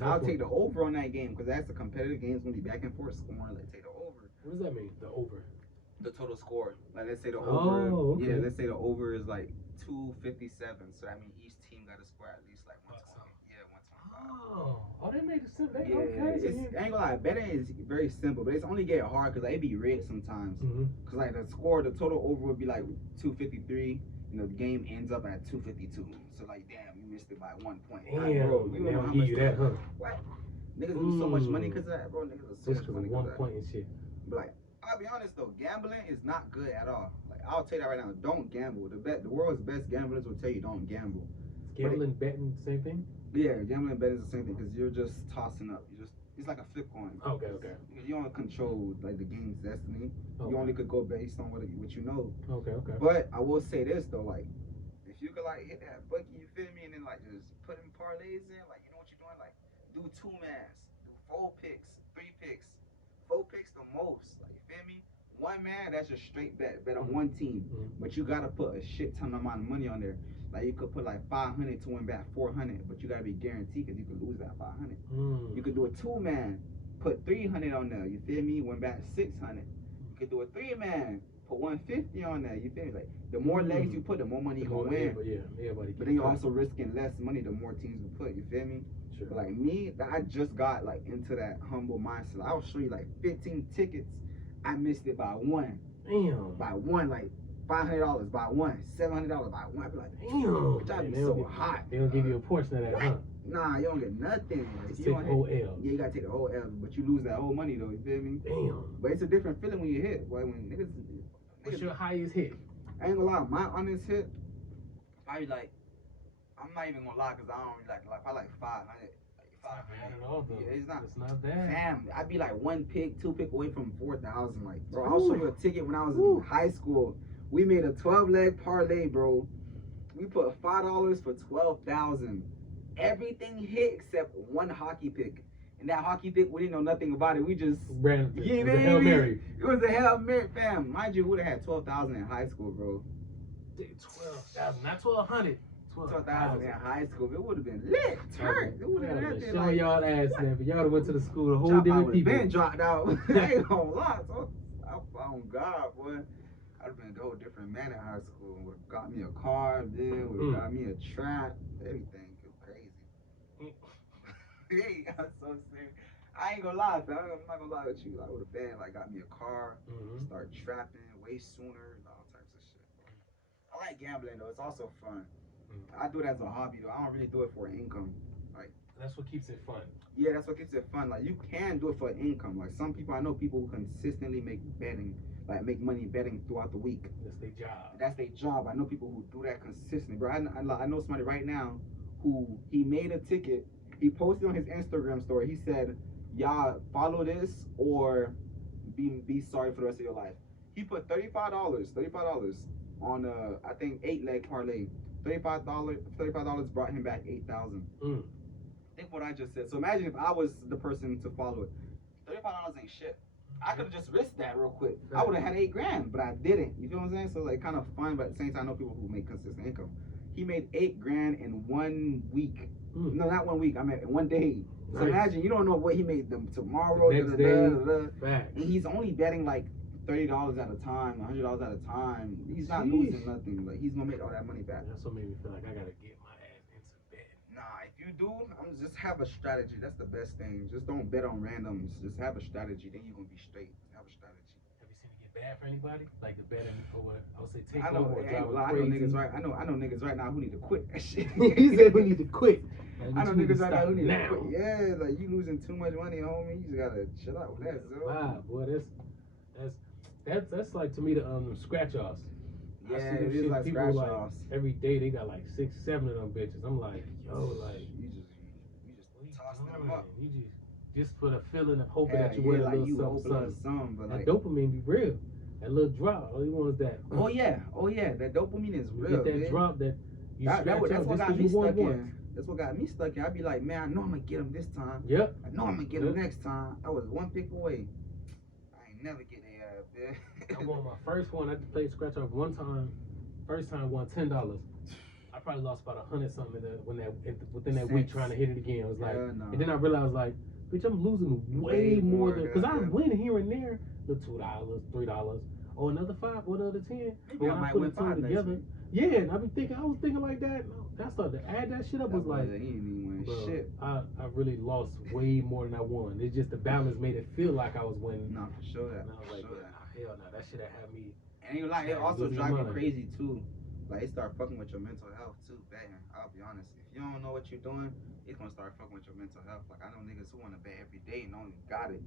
I'll take the over on that game because that's a competitive game. It's gonna be back and forth scoring. Let's take the over. What does that mean? The over? The total score. Like let's say the over. Oh, okay. Yeah, let's say the over is like 257. So that means each team got to score at least like 120. Yeah, 125. Oh, they made it simple. Yeah, Okay. I ain't gonna lie, betting is very simple, but it's only get hard because like, it be rigged sometimes. Cause like the total over would be like 253. You know, the game ends up at 252. So like, damn, you missed it by 1 point. Damn, bro, you know how much that, huh? What? Niggas lose so much money because of that, bro. Niggas lose so much money because of 1 point and shit. But like, I'll be honest though, gambling is not good at all. Like, I'll tell you that right now. Don't gamble. The world's best gamblers will tell you don't gamble. Gambling, betting, same thing? Yeah, gambling and betting is the same thing because you're just tossing up. It's like a flip coin. Okay. You don't control like the game's destiny. You only could go based on what you know. Okay. But I will say this though, like if you could like hit that bookie, you feel me, and then like just put in parlays in, like you know what you're doing, like do 2-mans, do 4 picks, 3 picks, 4 picks the most. Like you feel me? 1 man, that's just straight bet on one team. But you gotta put a shit ton amount of money on there. Like you could put like 500 to win back 400, but you gotta be guaranteed because you could lose that 500. You could do a 2-man, put 300 on there. You feel me? Win back 600. You could do a 3-man, put 150 on there. You feel me? Like the more legs you put, the more money you gonna win. But then you're also risking less money the more teams you put. You feel me? Sure. But like me, I just got like into that humble mindset. I'll show you like 15 tickets. I missed it by 1. Damn. By 1, like $500 by 1, $700 by 1. I'd be like, damn. That be so hot. They don't give you a portion of that, huh? Nah, you don't get nothing. Like, you take the whole L. Yeah, you gotta take the whole L, but you lose that whole money though. You feel me? Damn. But it's a different feeling when you hit. Boy, when niggas. What's your highest hit? I ain't gonna lie, my honest hit, probably like, I'm not even gonna lie, cause I don't really like probably like 500. Yeah, it's not bad. Fam, I'd be like 1 pick, 2 pick away from 4,000. Like, bro, I'll show you a ticket when I was in high school. We made a 12-leg parlay, bro. We put $5 for 12,000. Everything hit except 1 hockey pick. And that hockey pick, we didn't know nothing about it. We just ran it. It was a Hail Mary. It was a Hail Mary, fam. Mind you, we would have had 12,000 in high school, bro. 12,000, not 1,200. 12,000 in high school. It would have been lit. Turn. It would have been like y'all ass there, but y'all went to the school, a whole different people. Been dropped out. I ain't gonna lie. So I found God, boy. I'd have been a whole different man in high school. Would have got me a car, then would have got me a trap, everything. It was crazy. Hey, I'm so serious. I ain't gonna lie, fam. I'm not gonna lie with you. I would have been like, got me a car, start trapping way sooner, all types of shit. I like gambling though. It's also fun. I do it as a hobby though. I don't really do it for income. Like that's what keeps it fun. Yeah, that's what keeps it fun. Like you can do it for income. Like some people, I know people who consistently make make money betting throughout the week. That's their job. That's their job. I know people who do that consistently, bro. I know somebody right now who he made a ticket. He posted on his Instagram story. He said, "Y'all follow this or be sorry for the rest of your life." He put $35 on I think 8-leg parlay. $35 brought him back 8,000. Think what I just said. So imagine if I was the person to follow it. $35 ain't shit. I could have just risked that real quick. I would have had $8 grand, but I didn't. You feel what I'm saying? So like kind of fun, but at the same time, I know people who make consistent income. He made $8 grand in 1 week. No, not 1 week. I mean, in 1 day. So imagine, you don't know what he made them tomorrow. The next day. And he's only betting like $30 at a time, $100 at a time. He's not losing nothing. Like he's gonna make all that money back. That's what made me feel like I gotta get my ass into betting. Nah, if you do, just have a strategy. That's the best thing. Just don't bet on randoms. Just have a strategy. Then you're gonna be straight. Have a strategy. Have you seen it get bad for anybody? Like the betting over, I would say take I know, over or I driving know crazy. niggas right. I know niggas right now who need to quit that shit. He said we need to quit. Like, I know niggas right now who need now. to quit. Yeah, like you losing too much money, homie. You just gotta chill out with that. So. Wow, boy, that's like to me the scratch offs. Yeah, it is like scratch offs. Every day they got like 6, 7 of them bitches. I'm like, yo, like you just tossing them up. You just for the feeling of hoping that you win a like little something. But that like dopamine be real. That little drop, all you want is that. Oh yeah, that dopamine is you real. Get that drop that you that's what got me stuck in. That's what got me stuck in. I'd be like, man, I know I'm gonna get him this time. Yep. I know I'm gonna get him next time. I was 1 pick away. I ain't never get there, man. I won my first one. I played scratch off one time. First time won $10. I probably lost about 100 something within that week trying to hit it again. I was like, and then I realized like, bitch, I'm losing way more than because I win here and there, the $2, $3, or another 5, or another 10. Maybe I might win 5 together. Yeah, and I was thinking like that. I started to add that shit up. Was like, he ain't even win shit. I really lost way more than I won. It's just the balance made it feel like I was winning. No, for sure that. And I was like, hell no, that shit had me. And it also drive you crazy too. Like it start fucking with your mental health too, betting. I'll be honest. If you don't know what you're doing, it's gonna start fucking with your mental health. Like I know niggas who wanna bet every day and don't even got it.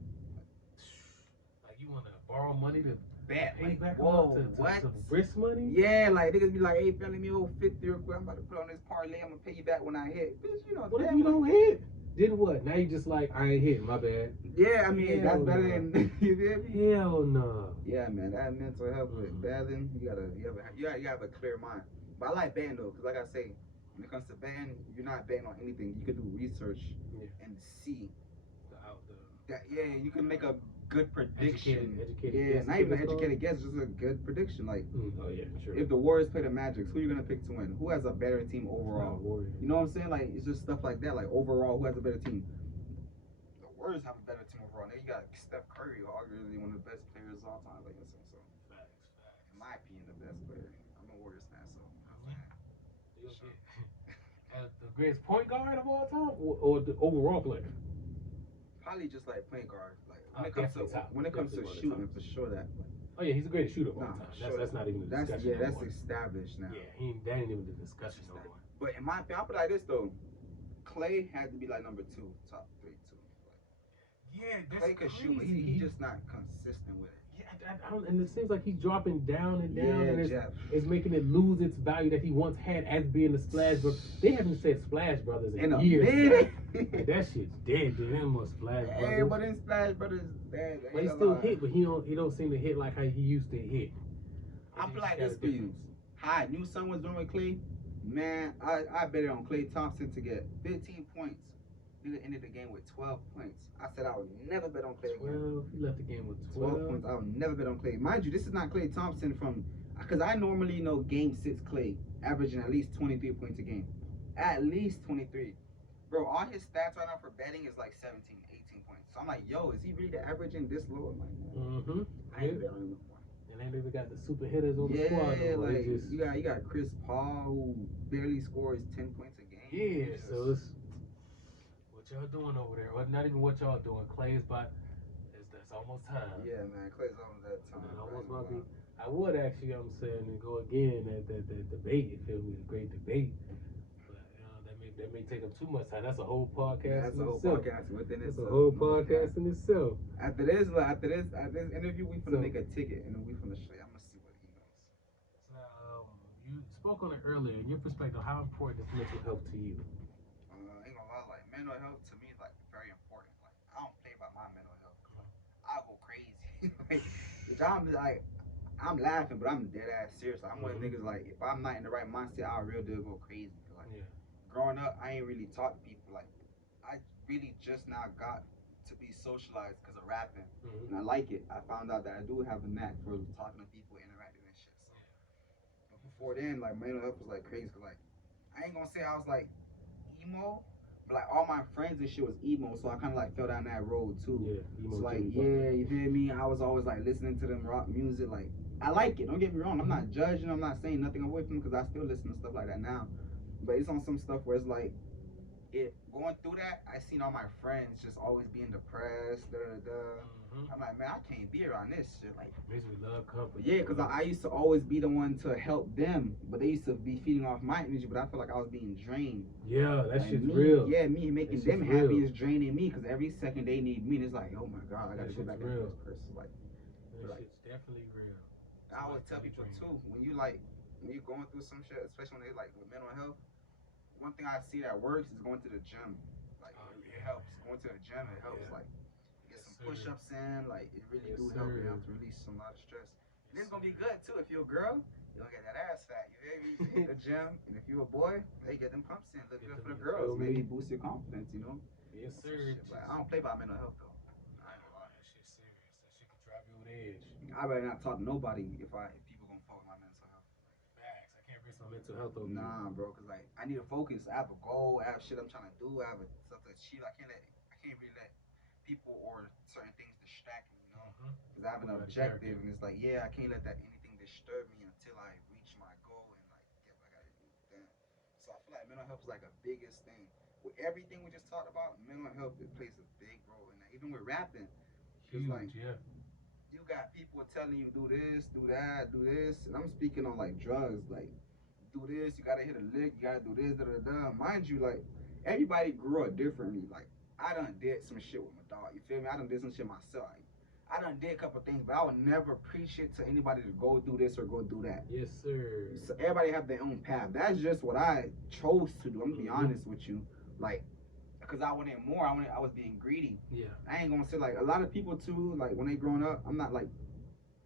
Like you wanna borrow money to bet, pay back whoa, to risk money? Yeah, like niggas be like, hey, fella, me old 50 real quick. I'm about to put on this parlay. I'm gonna pay you back when I hit. Bitch, you know. What if you don't hit? Then what? Now you just like, I ain't hitting, my bad. Yeah, I mean, that's better than, you feel me? Hell no. Yeah, man, that mental health with betting, you have a clear mind. But I like betting though, because like I say, when it comes to betting, you're not betting on anything. You can do research and see. You can make a good prediction. Educated not even an educated guess, just a good prediction. Like, oh yeah, sure. If the Warriors play the Magic, who are you gonna pick to win? Who has a better team overall? You know what I'm saying? Like, it's just stuff like that. Like overall, who has a better team? The Warriors have a better team overall. Now you got Steph Curry, arguably one of the best players of all time. Like, so facts. In my opinion, the best player. I'm a Warriors fan, so. The greatest point guard of all time, or the overall player? Probably just like point guard. Like when it comes to shooting, for sure that. Oh yeah, he's the greatest shooter of all time. That's not even a discussion. Yeah, that's established now. Yeah, that ain't even the discussion no more. But in my opinion, I'll put it like this though. Clay had to be like number 2, top 3 too. Yeah, that's Clay could shoot, but he's just not consistent with it. Yeah, and it seems like he's dropping down and down, and it's making it lose its value that he once had as being the Splash Brothers. They haven't said Splash Brothers in years. Like, that shit's dead, dude. Them more Splash Brothers. Hey, but in Splash Brothers, but he still hit, but he don't seem to hit like how he used to hit. I feel like this for you. How I knew someone was doing with Clay, man. I bet it on Klay Thompson to get 15 points. He ended the game with 12 points. I said I would never bet on Clay again. He left the game with 12 points. I would never bet on Clay. Mind you, this is not Klay Thompson because I normally know Game 6 Clay averaging at least 23 points a game. At least 23. Bro, all his stats right now for betting is like 17, 18 points. So I'm like, yo, is he really averaging this low? I'm like, man, I ain't betting on him. And they even got the super hitters on the squad. Yeah, like you got Chris Paul who barely scores 10 points a game. Yeah, so it's what y'all doing over there, or not even what y'all doing. Clay's that's almost time. Yeah, man, Clay's almost that time. It almost might be. I would actually, I'm saying, and go again at the debate. You feel me? The great debate. But that may take up too much time. That's a whole podcast. That's a whole podcast within itself. That's a whole podcast in itself. After this interview, we finna make a ticket, and then we finna show you. I'm gonna see what he knows. So, you spoke on it earlier. In your perspective, how important is mental health to you? Ain't gonna lie, like mental health to me is like very important. Like I don't play about my mental health. I go crazy. I'm laughing, but I'm dead ass serious. Like, I'm one of the niggas like if I'm not in the right mindset, I'll real deal go crazy. Like growing up, I ain't really talk to people. Like I really just now got to to be socialized because of rapping, Mhm. and I like it. I found out that I do have a knack for talking to people, interacting and shit. So, but before then, like mental health was like crazy. Cause like I ain't gonna say I was like emo, but like all my friends and shit was emo, so I kind of like fell down that road too. Yeah, emo So like Jimmy yeah, Butler. you feel me? I was always like listening to them rock music. Like I like it. Don't get me wrong. I'm not judging. I'm not saying nothing away from them because I still listen to stuff like that now. But it's on some stuff where it's like it going through that. I seen all my friends just always being depressed. Da da da. I'm like, man, I can't be around this shit. Like, Makes me love company. yeah, because I used to always be the one to help them, but they used to be feeding off my energy, but I feel like I was being drained. Yeah, that like shit's me, real. Yeah, me making That them shit's happy real. is draining me because every second they need me, and it's like, oh my god, I gotta That go back shit's into real. this person. Like, That like shit's definitely real. I always tell people too, when you like when you're going through some shit, especially when they like with mental health, one thing I see that works is going to the gym. Like it helps. Going to the gym, it helps. Like get some push-ups in. Like it really do help. It helps release some lot of stress. And it's gonna be good too if you're a girl. You don't get that ass fat. You feel me? Hit the gym, and if you're a boy, they get them pumps in. Look good for the girls. Maybe boost your confidence. You know. Yes, sir. But I don't play by mental health though. I ain't gonna lie. That shit's serious. That shit can drive you over the edge. I better not talk to nobody if people gonna fuck with my mental health. Facts. I can't risk my mental health over Nah, bro, cause like I need to focus. I have a goal. I have shit I'm trying to do. I have stuff to achieve. I can't really let people or certain things distract me. You know, cause I have an objective, and it's like, yeah, I can't let that anything disturb me until I reach my goal and like get what I gotta do. Then, so I feel like mental health is like a biggest thing. With everything we just talked about, mental health it plays a big role in that. Even with rapping, Huge, like yeah. you got people telling you do this, do that, do this, and I'm speaking on like drugs, like do this, you gotta hit a lick, you gotta do this, da da da. Mind you, like everybody grew up differently. Like I done did some shit with my dog. You feel me? I done did some shit myself. I done did a couple things, but I would never preach it to anybody to go do this or go do that. Yes, sir. So everybody have their own path. That's just what I chose to do. I'm gonna be honest with you, like. Cause I wanted more. I was being greedy. Yeah. I ain't gonna say like a lot of people too. Like when they growing up, I'm not like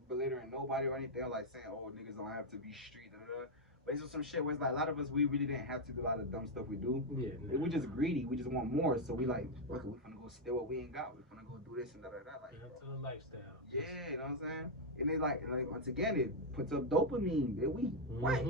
belittling nobody or anything. Like saying, oh niggas don't have to be street. Da, da, da. But it's just some shit where it's like a lot of us we really didn't have to do a lot of dumb stuff we do. Yeah. We just greedy. We just want more. So we like, okay, we finna go steal what we ain't got. We finna go do this and da da da. Like to the lifestyle. Yeah, you know what I'm saying? And they like once again it puts up dopamine. We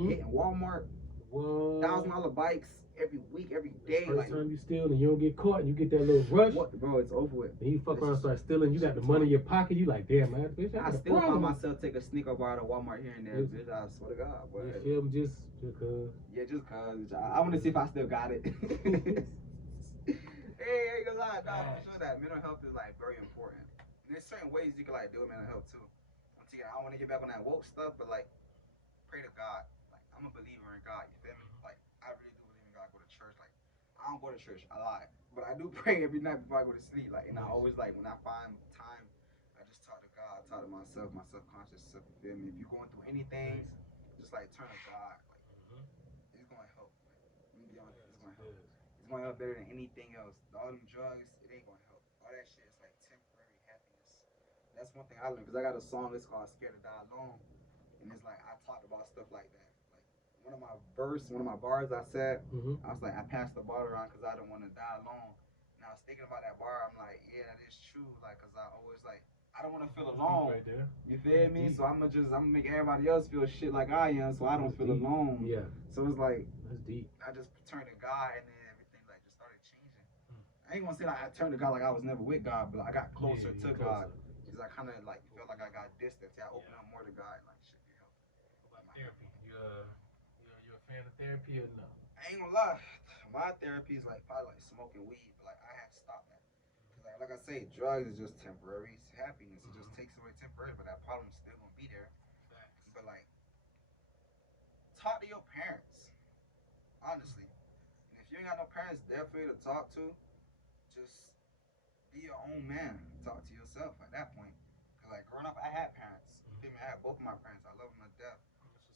hitting Walmart, $1,000 bikes every week, every day. First time you steal and you don't get caught and you get that little rush. What, bro? It's over with. And you fuck around and start stealing. You got the money in your pocket. You like, damn man, bitch. I still find myself take a sneaker bar to Walmart here and there. Bitch, I swear to God. But you feel me? Just cause. Yeah, just cause. I want to see if I still got it. Hey, ain't gonna lie, dog. For sure that mental health is like very important. And there's certain ways you can like deal with mental health too. Once again, I don't want to get back on that woke stuff, but like pray to God. Like I'm a believer in God. You feel me? Like I really do believe in God. I go to church. Like I don't go to church. I lie, but I do pray every night before I go to sleep. Like, and I always like when I find time, I just talk to God, talk to myself, my subconscious self. You feel me? If you're going through anything, just like turn to God. Like it's gonna help. Like, let me be honest, it's gonna help. It's gonna help better than anything else. All them drugs, it ain't gonna help. All that shit is like temporary happiness. That's one thing I learned because I got a song that's called "Scared to Die Alone," and it's like I talked about stuff like that. Like one of my bars, I said, I was like, I passed the bar around because I don't want to die alone. And I was thinking about that bar. I'm like, yeah, that is true. Like, cause I always like, I don't want to feel alone. Right there. You feel me? So I'm gonna make everybody else feel shit like I am, so I don't feel alone. Yeah. So it's like, that's deep. I just turned to God, and then everything like just started changing. I ain't gonna say like I turned to God like I was never with God, but I got closer to God because I kind of like felt like I got distance. Yeah, I opened up more to God, and like shit, help. What about therapy? You're a fan of therapy or no? I ain't gonna lie, my therapy is like probably like smoking weed, but like I had to stop that. Cause like I say, drugs is just temporary. It's happiness. It just takes away temporary, but that problem's still gonna be there. But like, talk to your parents, honestly. And if you ain't got no parents there for you to talk to, just be your own man. Talk to yourself at that point. Cause like growing up, I had parents. You feel me? I had both of my parents. I love them to death.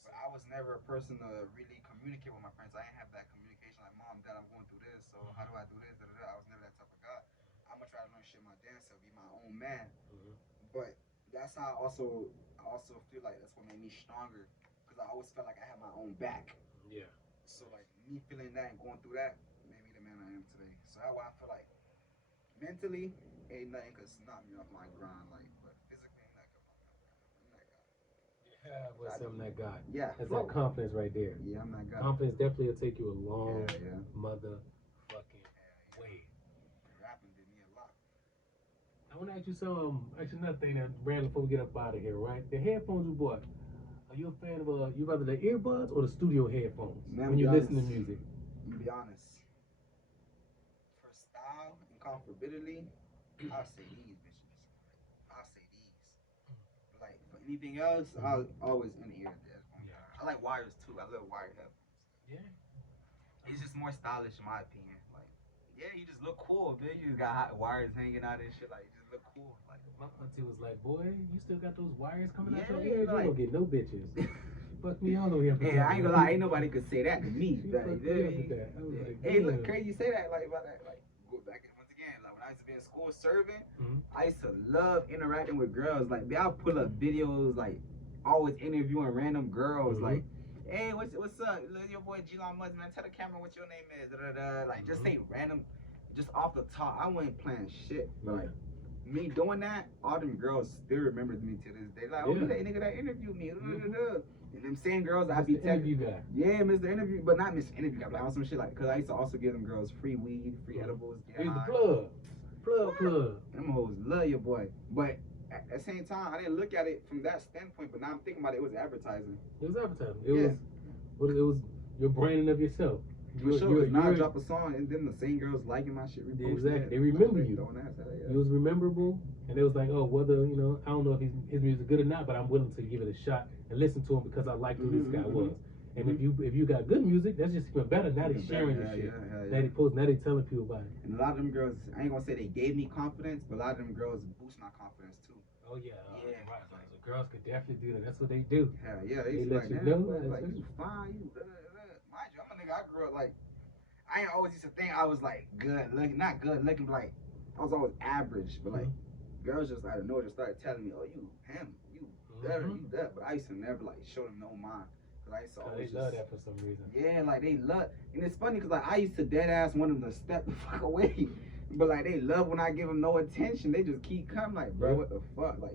But I was never a person to really communicate with my friends. I didn't have that communication like, Mom, Dad, I'm going through this, so how do I do this? Da, da, da. I was never that type of guy. I'm gonna try to learn shit my damn self, be my own man. But that's how I also feel like that's what made me stronger, because I always felt like I had my own back. Yeah. So like me feeling that and going through that made me the man I am today. So that's why I feel like mentally, ain't nothing could stop me off my grind. Like, but physically, ain't nothing could stop me. I'm that guy. Yeah, what's something that guy? Yeah, That's flow. that confidence right there. Yeah, I'm that guy. Confidence definitely will take you a long Yeah. motherfucking way. Rapping did me a lot. I want to ask you some, actually another thing that ran before we get up out of here, right? The headphones you bought. Are you a fan of you rather the earbuds or the studio headphones Man, when you be listen to honest. music? I'm gonna be honest. For style and comfortability, I'll say these bitches. I'll say these. Like for anything else, I'll always in the ear. Yeah. I like wires too. I love wired headphones. Yeah. It's just more stylish in my opinion. Like, yeah, you just look cool, man. You just got hot wires hanging out and shit. Like, you just look cool. Like, My auntie was like, boy, you still got those wires coming out Yeah, your ears? like- You don't get no bitches. Fuck me all the way up. yeah, I ain't gonna lie. Ain't nobody could say that to me. She Like, fucked me up with that. I was like, hey, look, damn. crazy you say that. Like, about that. Like, go back once again. Like, when I used to be in school serving, Mhm. I used to love interacting with girls. Like, I'll pull up videos, like, always interviewing random girls. Mhm. Like, hey, what's up? Look, your boy G-Lon Muzz, man. Tell the camera what your name is. Da, da, da. Like, just say random, just off the top. I wasn't playing shit. But, like, me doing that, all them girls still remember me to this day. Like, oh, you that nigga that interviewed me. Da, da, da, da. And them same girls I be Mr. Interview guy. yeah, Mr. Interview, but not Mr. Interview guy, but on some shit like, cause I used to also give them girls free weed, free edibles. He's the high. plug. Them hoes love your boy. But at the same time, I didn't look at it from that standpoint, but now I'm thinking about it, it was advertising. It was advertising. Yeah. It was your branding of yourself. For sure, now I drop a song and then the same girls liking my shit, reposting Exactly. it. They remember you. Throwing ass at it, It was memorable, and it was like, oh, whether, you know, I don't know if his music good or not, but I'm willing to give it a shot and listen to him because I liked who this guy was. And if you got good music, that's just even better. Now they sharing your shit. Now they post. Now they telling people about it. And a lot of them girls, I ain't gonna say they gave me confidence, but a lot of them girls boost my confidence too. Oh yeah, Yeah. right. So girls could definitely do that. That's what they do. Hell yeah, They used let to you like, know. man, like That's you fine, you mind you, I'm a nigga. I grew up like I ain't always used to think I was like good looking, not good looking, but like I was always average. But like girls just out of nowhere just started telling me, oh you him, you better, you that. But I used to never like show them no mind. Cause I used to always they love that for some reason. Yeah, like they love, and it's funny cause like I used to dead ass want them to step the fuck away. But like they love when I give them no attention. They just keep coming like, bro, what the fuck? Like,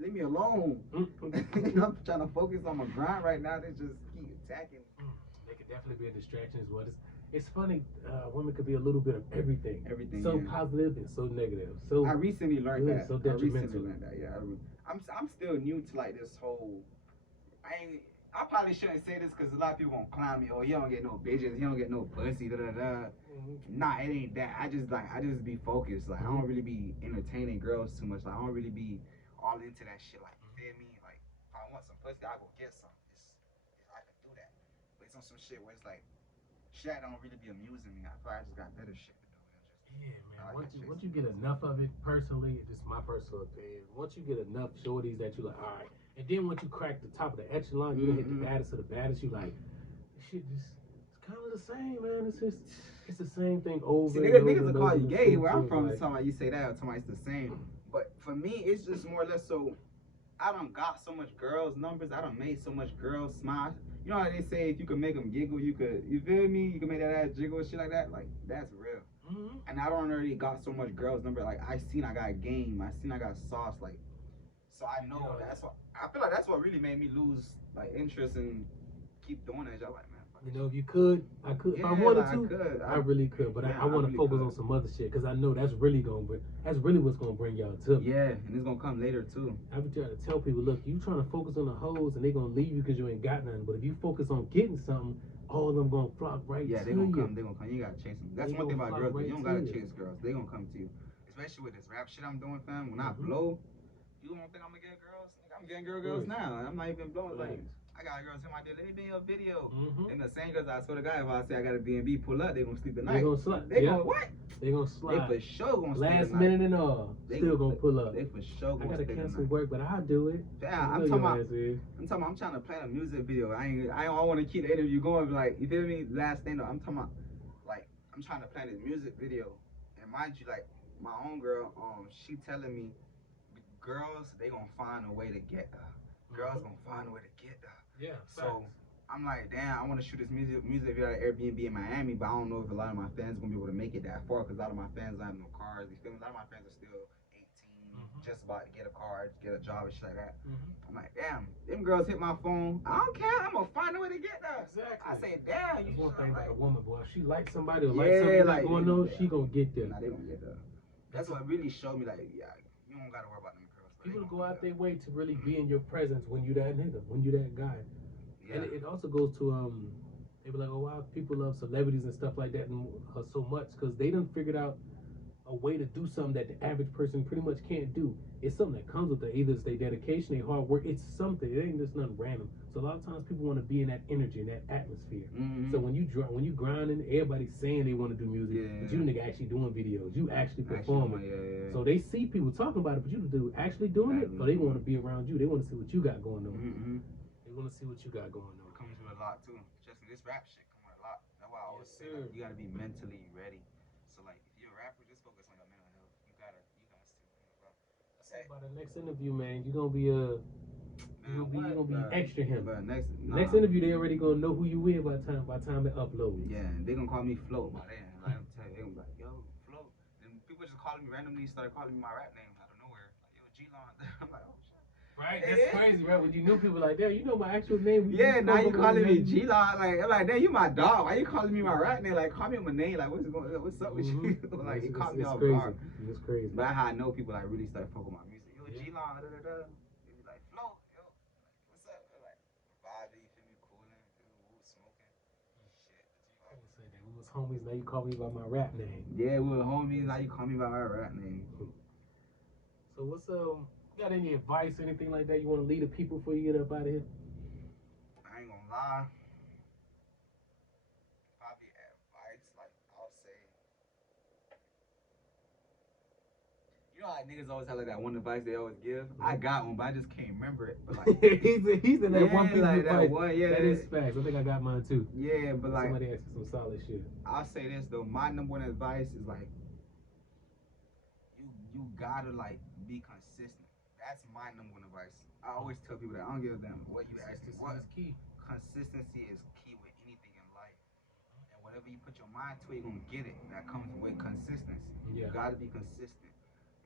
leave me alone. I'm trying to focus on my grind right now. They just keep attacking. They could definitely be a distraction as well. It's funny. Women could be a little bit of everything. Everything. So positive and so negative. So I recently learned that. So I recently detrimental. learned that. Yeah. I'm still new to like this whole. I probably shouldn't say this because a lot of people gonna clown me. Oh, he don't get no bitches. He don't get no pussy. Da da da. Nah, it ain't that. I just be focused. Like I don't really be entertaining girls too much. Like I don't really be all into that shit. Like you feel me? Like if I want some pussy, I go get some. I can do that. But it's on some shit where it's like shit don't really be amusing me. I feel like I just got better shit to do than just. Yeah, man. Like Once you get enough of it, personally, this is my personal opinion. Once you get enough shorties that you like, all right. And then once you crack the top of the echelon, you hit the baddest of the baddest. You like, this shit just it's kind of the same, man. It's the same thing over. See, and over niggas and will call over you and gay. over. Where I'm from, Like, talking about you say that, or talking about it's the same. But for me, it's just more or less so. I done got so much girls' numbers. I done made so much girls smile. You know how they say if you can make them giggle, you feel me? You can make that ass jiggle and shit like that. Like that's real. And I don't already got so much girls' number. Like I got game. I got sauce. Like. So I know that's what I feel like. That's what really made me lose like interest and keep doing that. Y'all like, man. you know, if you could, I could. Yeah, if I wanted like, to, I really could. But I want to really focus could. on some other shit because I know that's really what's gonna bring y'all to me. Yeah, and it's gonna come later too. I be trying to tell people, look, you trying to focus on the hoes and they gonna leave you because you ain't got nothing. But if you focus on getting something, all of them gonna flock right Yeah, to they gonna you. come. They gonna come. You gotta chase them. That's They one thing gonna about flock girls. right You don't to gotta you. chase girls. They gonna come to you. Especially with this rap shit I'm doing, fam. When I blow, you don't think I'm gonna get girls? Nigga, I'm getting girls now. I'm not even blowing. Like I got girls in my day. Let me be in your video. And the same girls I swear to God, if I say I got a B&B, pull up, they gonna sleep the night. They gonna slide. They gonna what? They gonna slide. They for sure gonna sleep Last the night. minute and all, still gonna pull up. They for sure I gonna gotta sleep the cancel night. work, but I'll do it. Yeah, I'm trying to plan a music video. I don't want to keep the interview going. But like, you feel me? Last thing though, I'm talking about, like, I'm trying to plan this music video. And mind you, like, my own girl, she telling me, girls, they gonna find a way to get her. Girls gonna find a way to get her. Yeah. So I'm like, damn, I want to shoot this music video at Airbnb in Miami, but I don't know if a lot of my fans gonna be able to make it that far because a lot of my fans don't have no cars. You feel me? A lot of my fans are still 18, just about to get a car, get a job and shit like that. I'm like, damn, them girls hit my phone. I don't care. I'm gonna find a way to get there. Exactly. I say, damn, That's you one thing like, about a woman, boy. If she likes somebody or Yeah, likes something like, going on, she gonna get there. Nah, they gonna get there. That's what really showed me, like, yeah, you don't gotta worry about them girls. People go out their way to really be in your presence when you that nigga, when you that guy. Yeah. And it also goes to they be like, oh, why people love celebrities and stuff like that so much, because they done figured out a way to do something that the average person pretty much can't do. It's something that comes with it. Either it's their dedication, their hard work. It's something. It ain't just nothing random. So a lot of times people want to be in that energy, in that atmosphere. So when you grinding, everybody's saying they want to do music, but you nigga actually doing videos. You actually performing. So they see people talking about it, but you do actually doing it, or they want to be around you. They want to see what you got going on. They want to see what you got going on. It comes with a lot too. Just this rap shit comes with a lot. That's why I always say like, you gotta be mentally ready. So like if you're a rapper, just focus on your mental health. You gotta By the next interview, man, you're gonna be extra him. But next interview, they already gonna know who you is by time it uploads. Yeah, they gonna call me Float by then. Like, I'm telling you, they gonna be like, yo, Float. And people just calling me randomly, started calling me my rap name out of nowhere. Like, yo, G-Lon. I'm like, oh shit. Right, that's crazy, right? When you know people like that, you know my actual name. Yeah, now you calling me G-Lon. Like, damn, you my dog. Why you calling me my rap name? Like, call me my name. Like, what's up with you? Like, you caught me off guard. It's crazy. But that's how I know people like really start fucking with my music. Yo, G-Lon, da-da-da. They be like, Float, yo, what's up? They're like, vibing, you feel me, cooling, smoking. Shit. We was homies, now you call me by my rap name. Yeah, we were homies, now you call me by my rap name. So what's got any advice, anything like that you want to lead the people before you get up out of here? I ain't gonna lie. Probably advice, like I'll say. You know how niggas always have like that one advice they always give? I got one, but I just can't remember it. But like, he's in that one piece like of advice. That is facts. I think I got mine too. Yeah, but like somebody asked some solid shit. I'll say this though, my number one advice is like you gotta like be consistent. That's my number one advice. I always tell people that I don't give a damn what you ask me. What is key. Consistency is key with anything in life. And whatever you put your mind to, you're gonna get it. That comes with consistency. You gotta be consistent.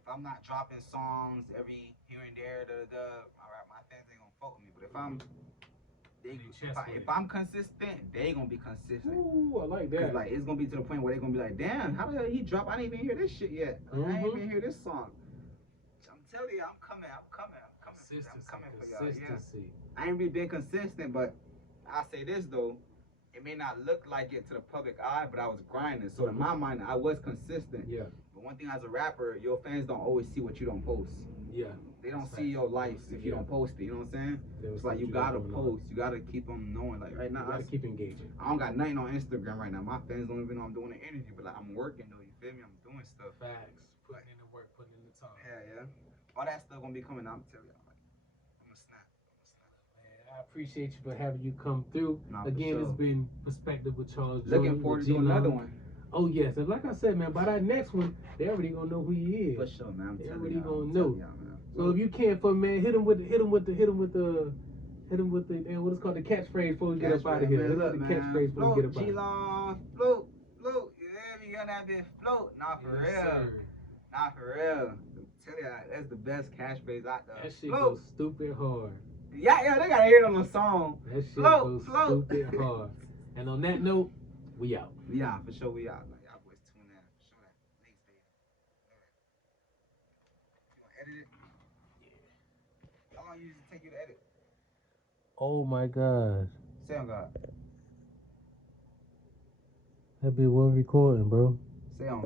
If I'm not dropping songs every here and there, alright, my fans ain't gonna fuck with me. But if I'm consistent, they gonna be consistent. Ooh, I like that. Like it's gonna be to the point where they gonna be like, damn, how the hell he drop? I didn't even hear this shit yet. Like, I didn't even hear this song. I'm telling you, I'm coming for y'all. Yeah. I ain't really been consistent, but I say this though, it may not look like it to the public eye, but I was grinding. So in my mind, I was consistent. Yeah. But one thing as a rapper, your fans don't always see what you don't post. Yeah. They don't see your life if you don't post it. You know what I'm saying? It's like you gotta post. You gotta keep them knowing. Like right now, you gotta keep engaging. I don't got nothing on Instagram right now. My fans don't even know I'm doing an interview, but like I'm working though. You feel me? I'm doing stuff. Facts. Putting in the work, putting in the time. Yeah. All that stuff gonna be coming out. I'm telling you. I'm gonna snap. Man, I appreciate you for having you come through. Again, it's been Perspective with Charles. Looking forward to another one. Oh yes, and like I said, man, by that next one, they already gonna know who he is. For sure, man. They already gonna know. So if you can't, man, hit him with the what it's called, the catchphrase before we get up out of here. Look, the catchphrase before we get up out of here. G-Long, float. You hear me? Gonna have been float. Not for real. Sir. Not for real. Tell you, that's the best catchphrase out there. That shit goes stupid hard. Yeah, they gotta hear it on the song. That shit goes stupid hard. And on that note, we out. Yeah, for sure, we out. Like, y'all boys tune in. For sure that next day. You wanna edit it? Yeah. How long usually take you to edit? Oh my gosh. Say on God. That be well recording, bro. Say on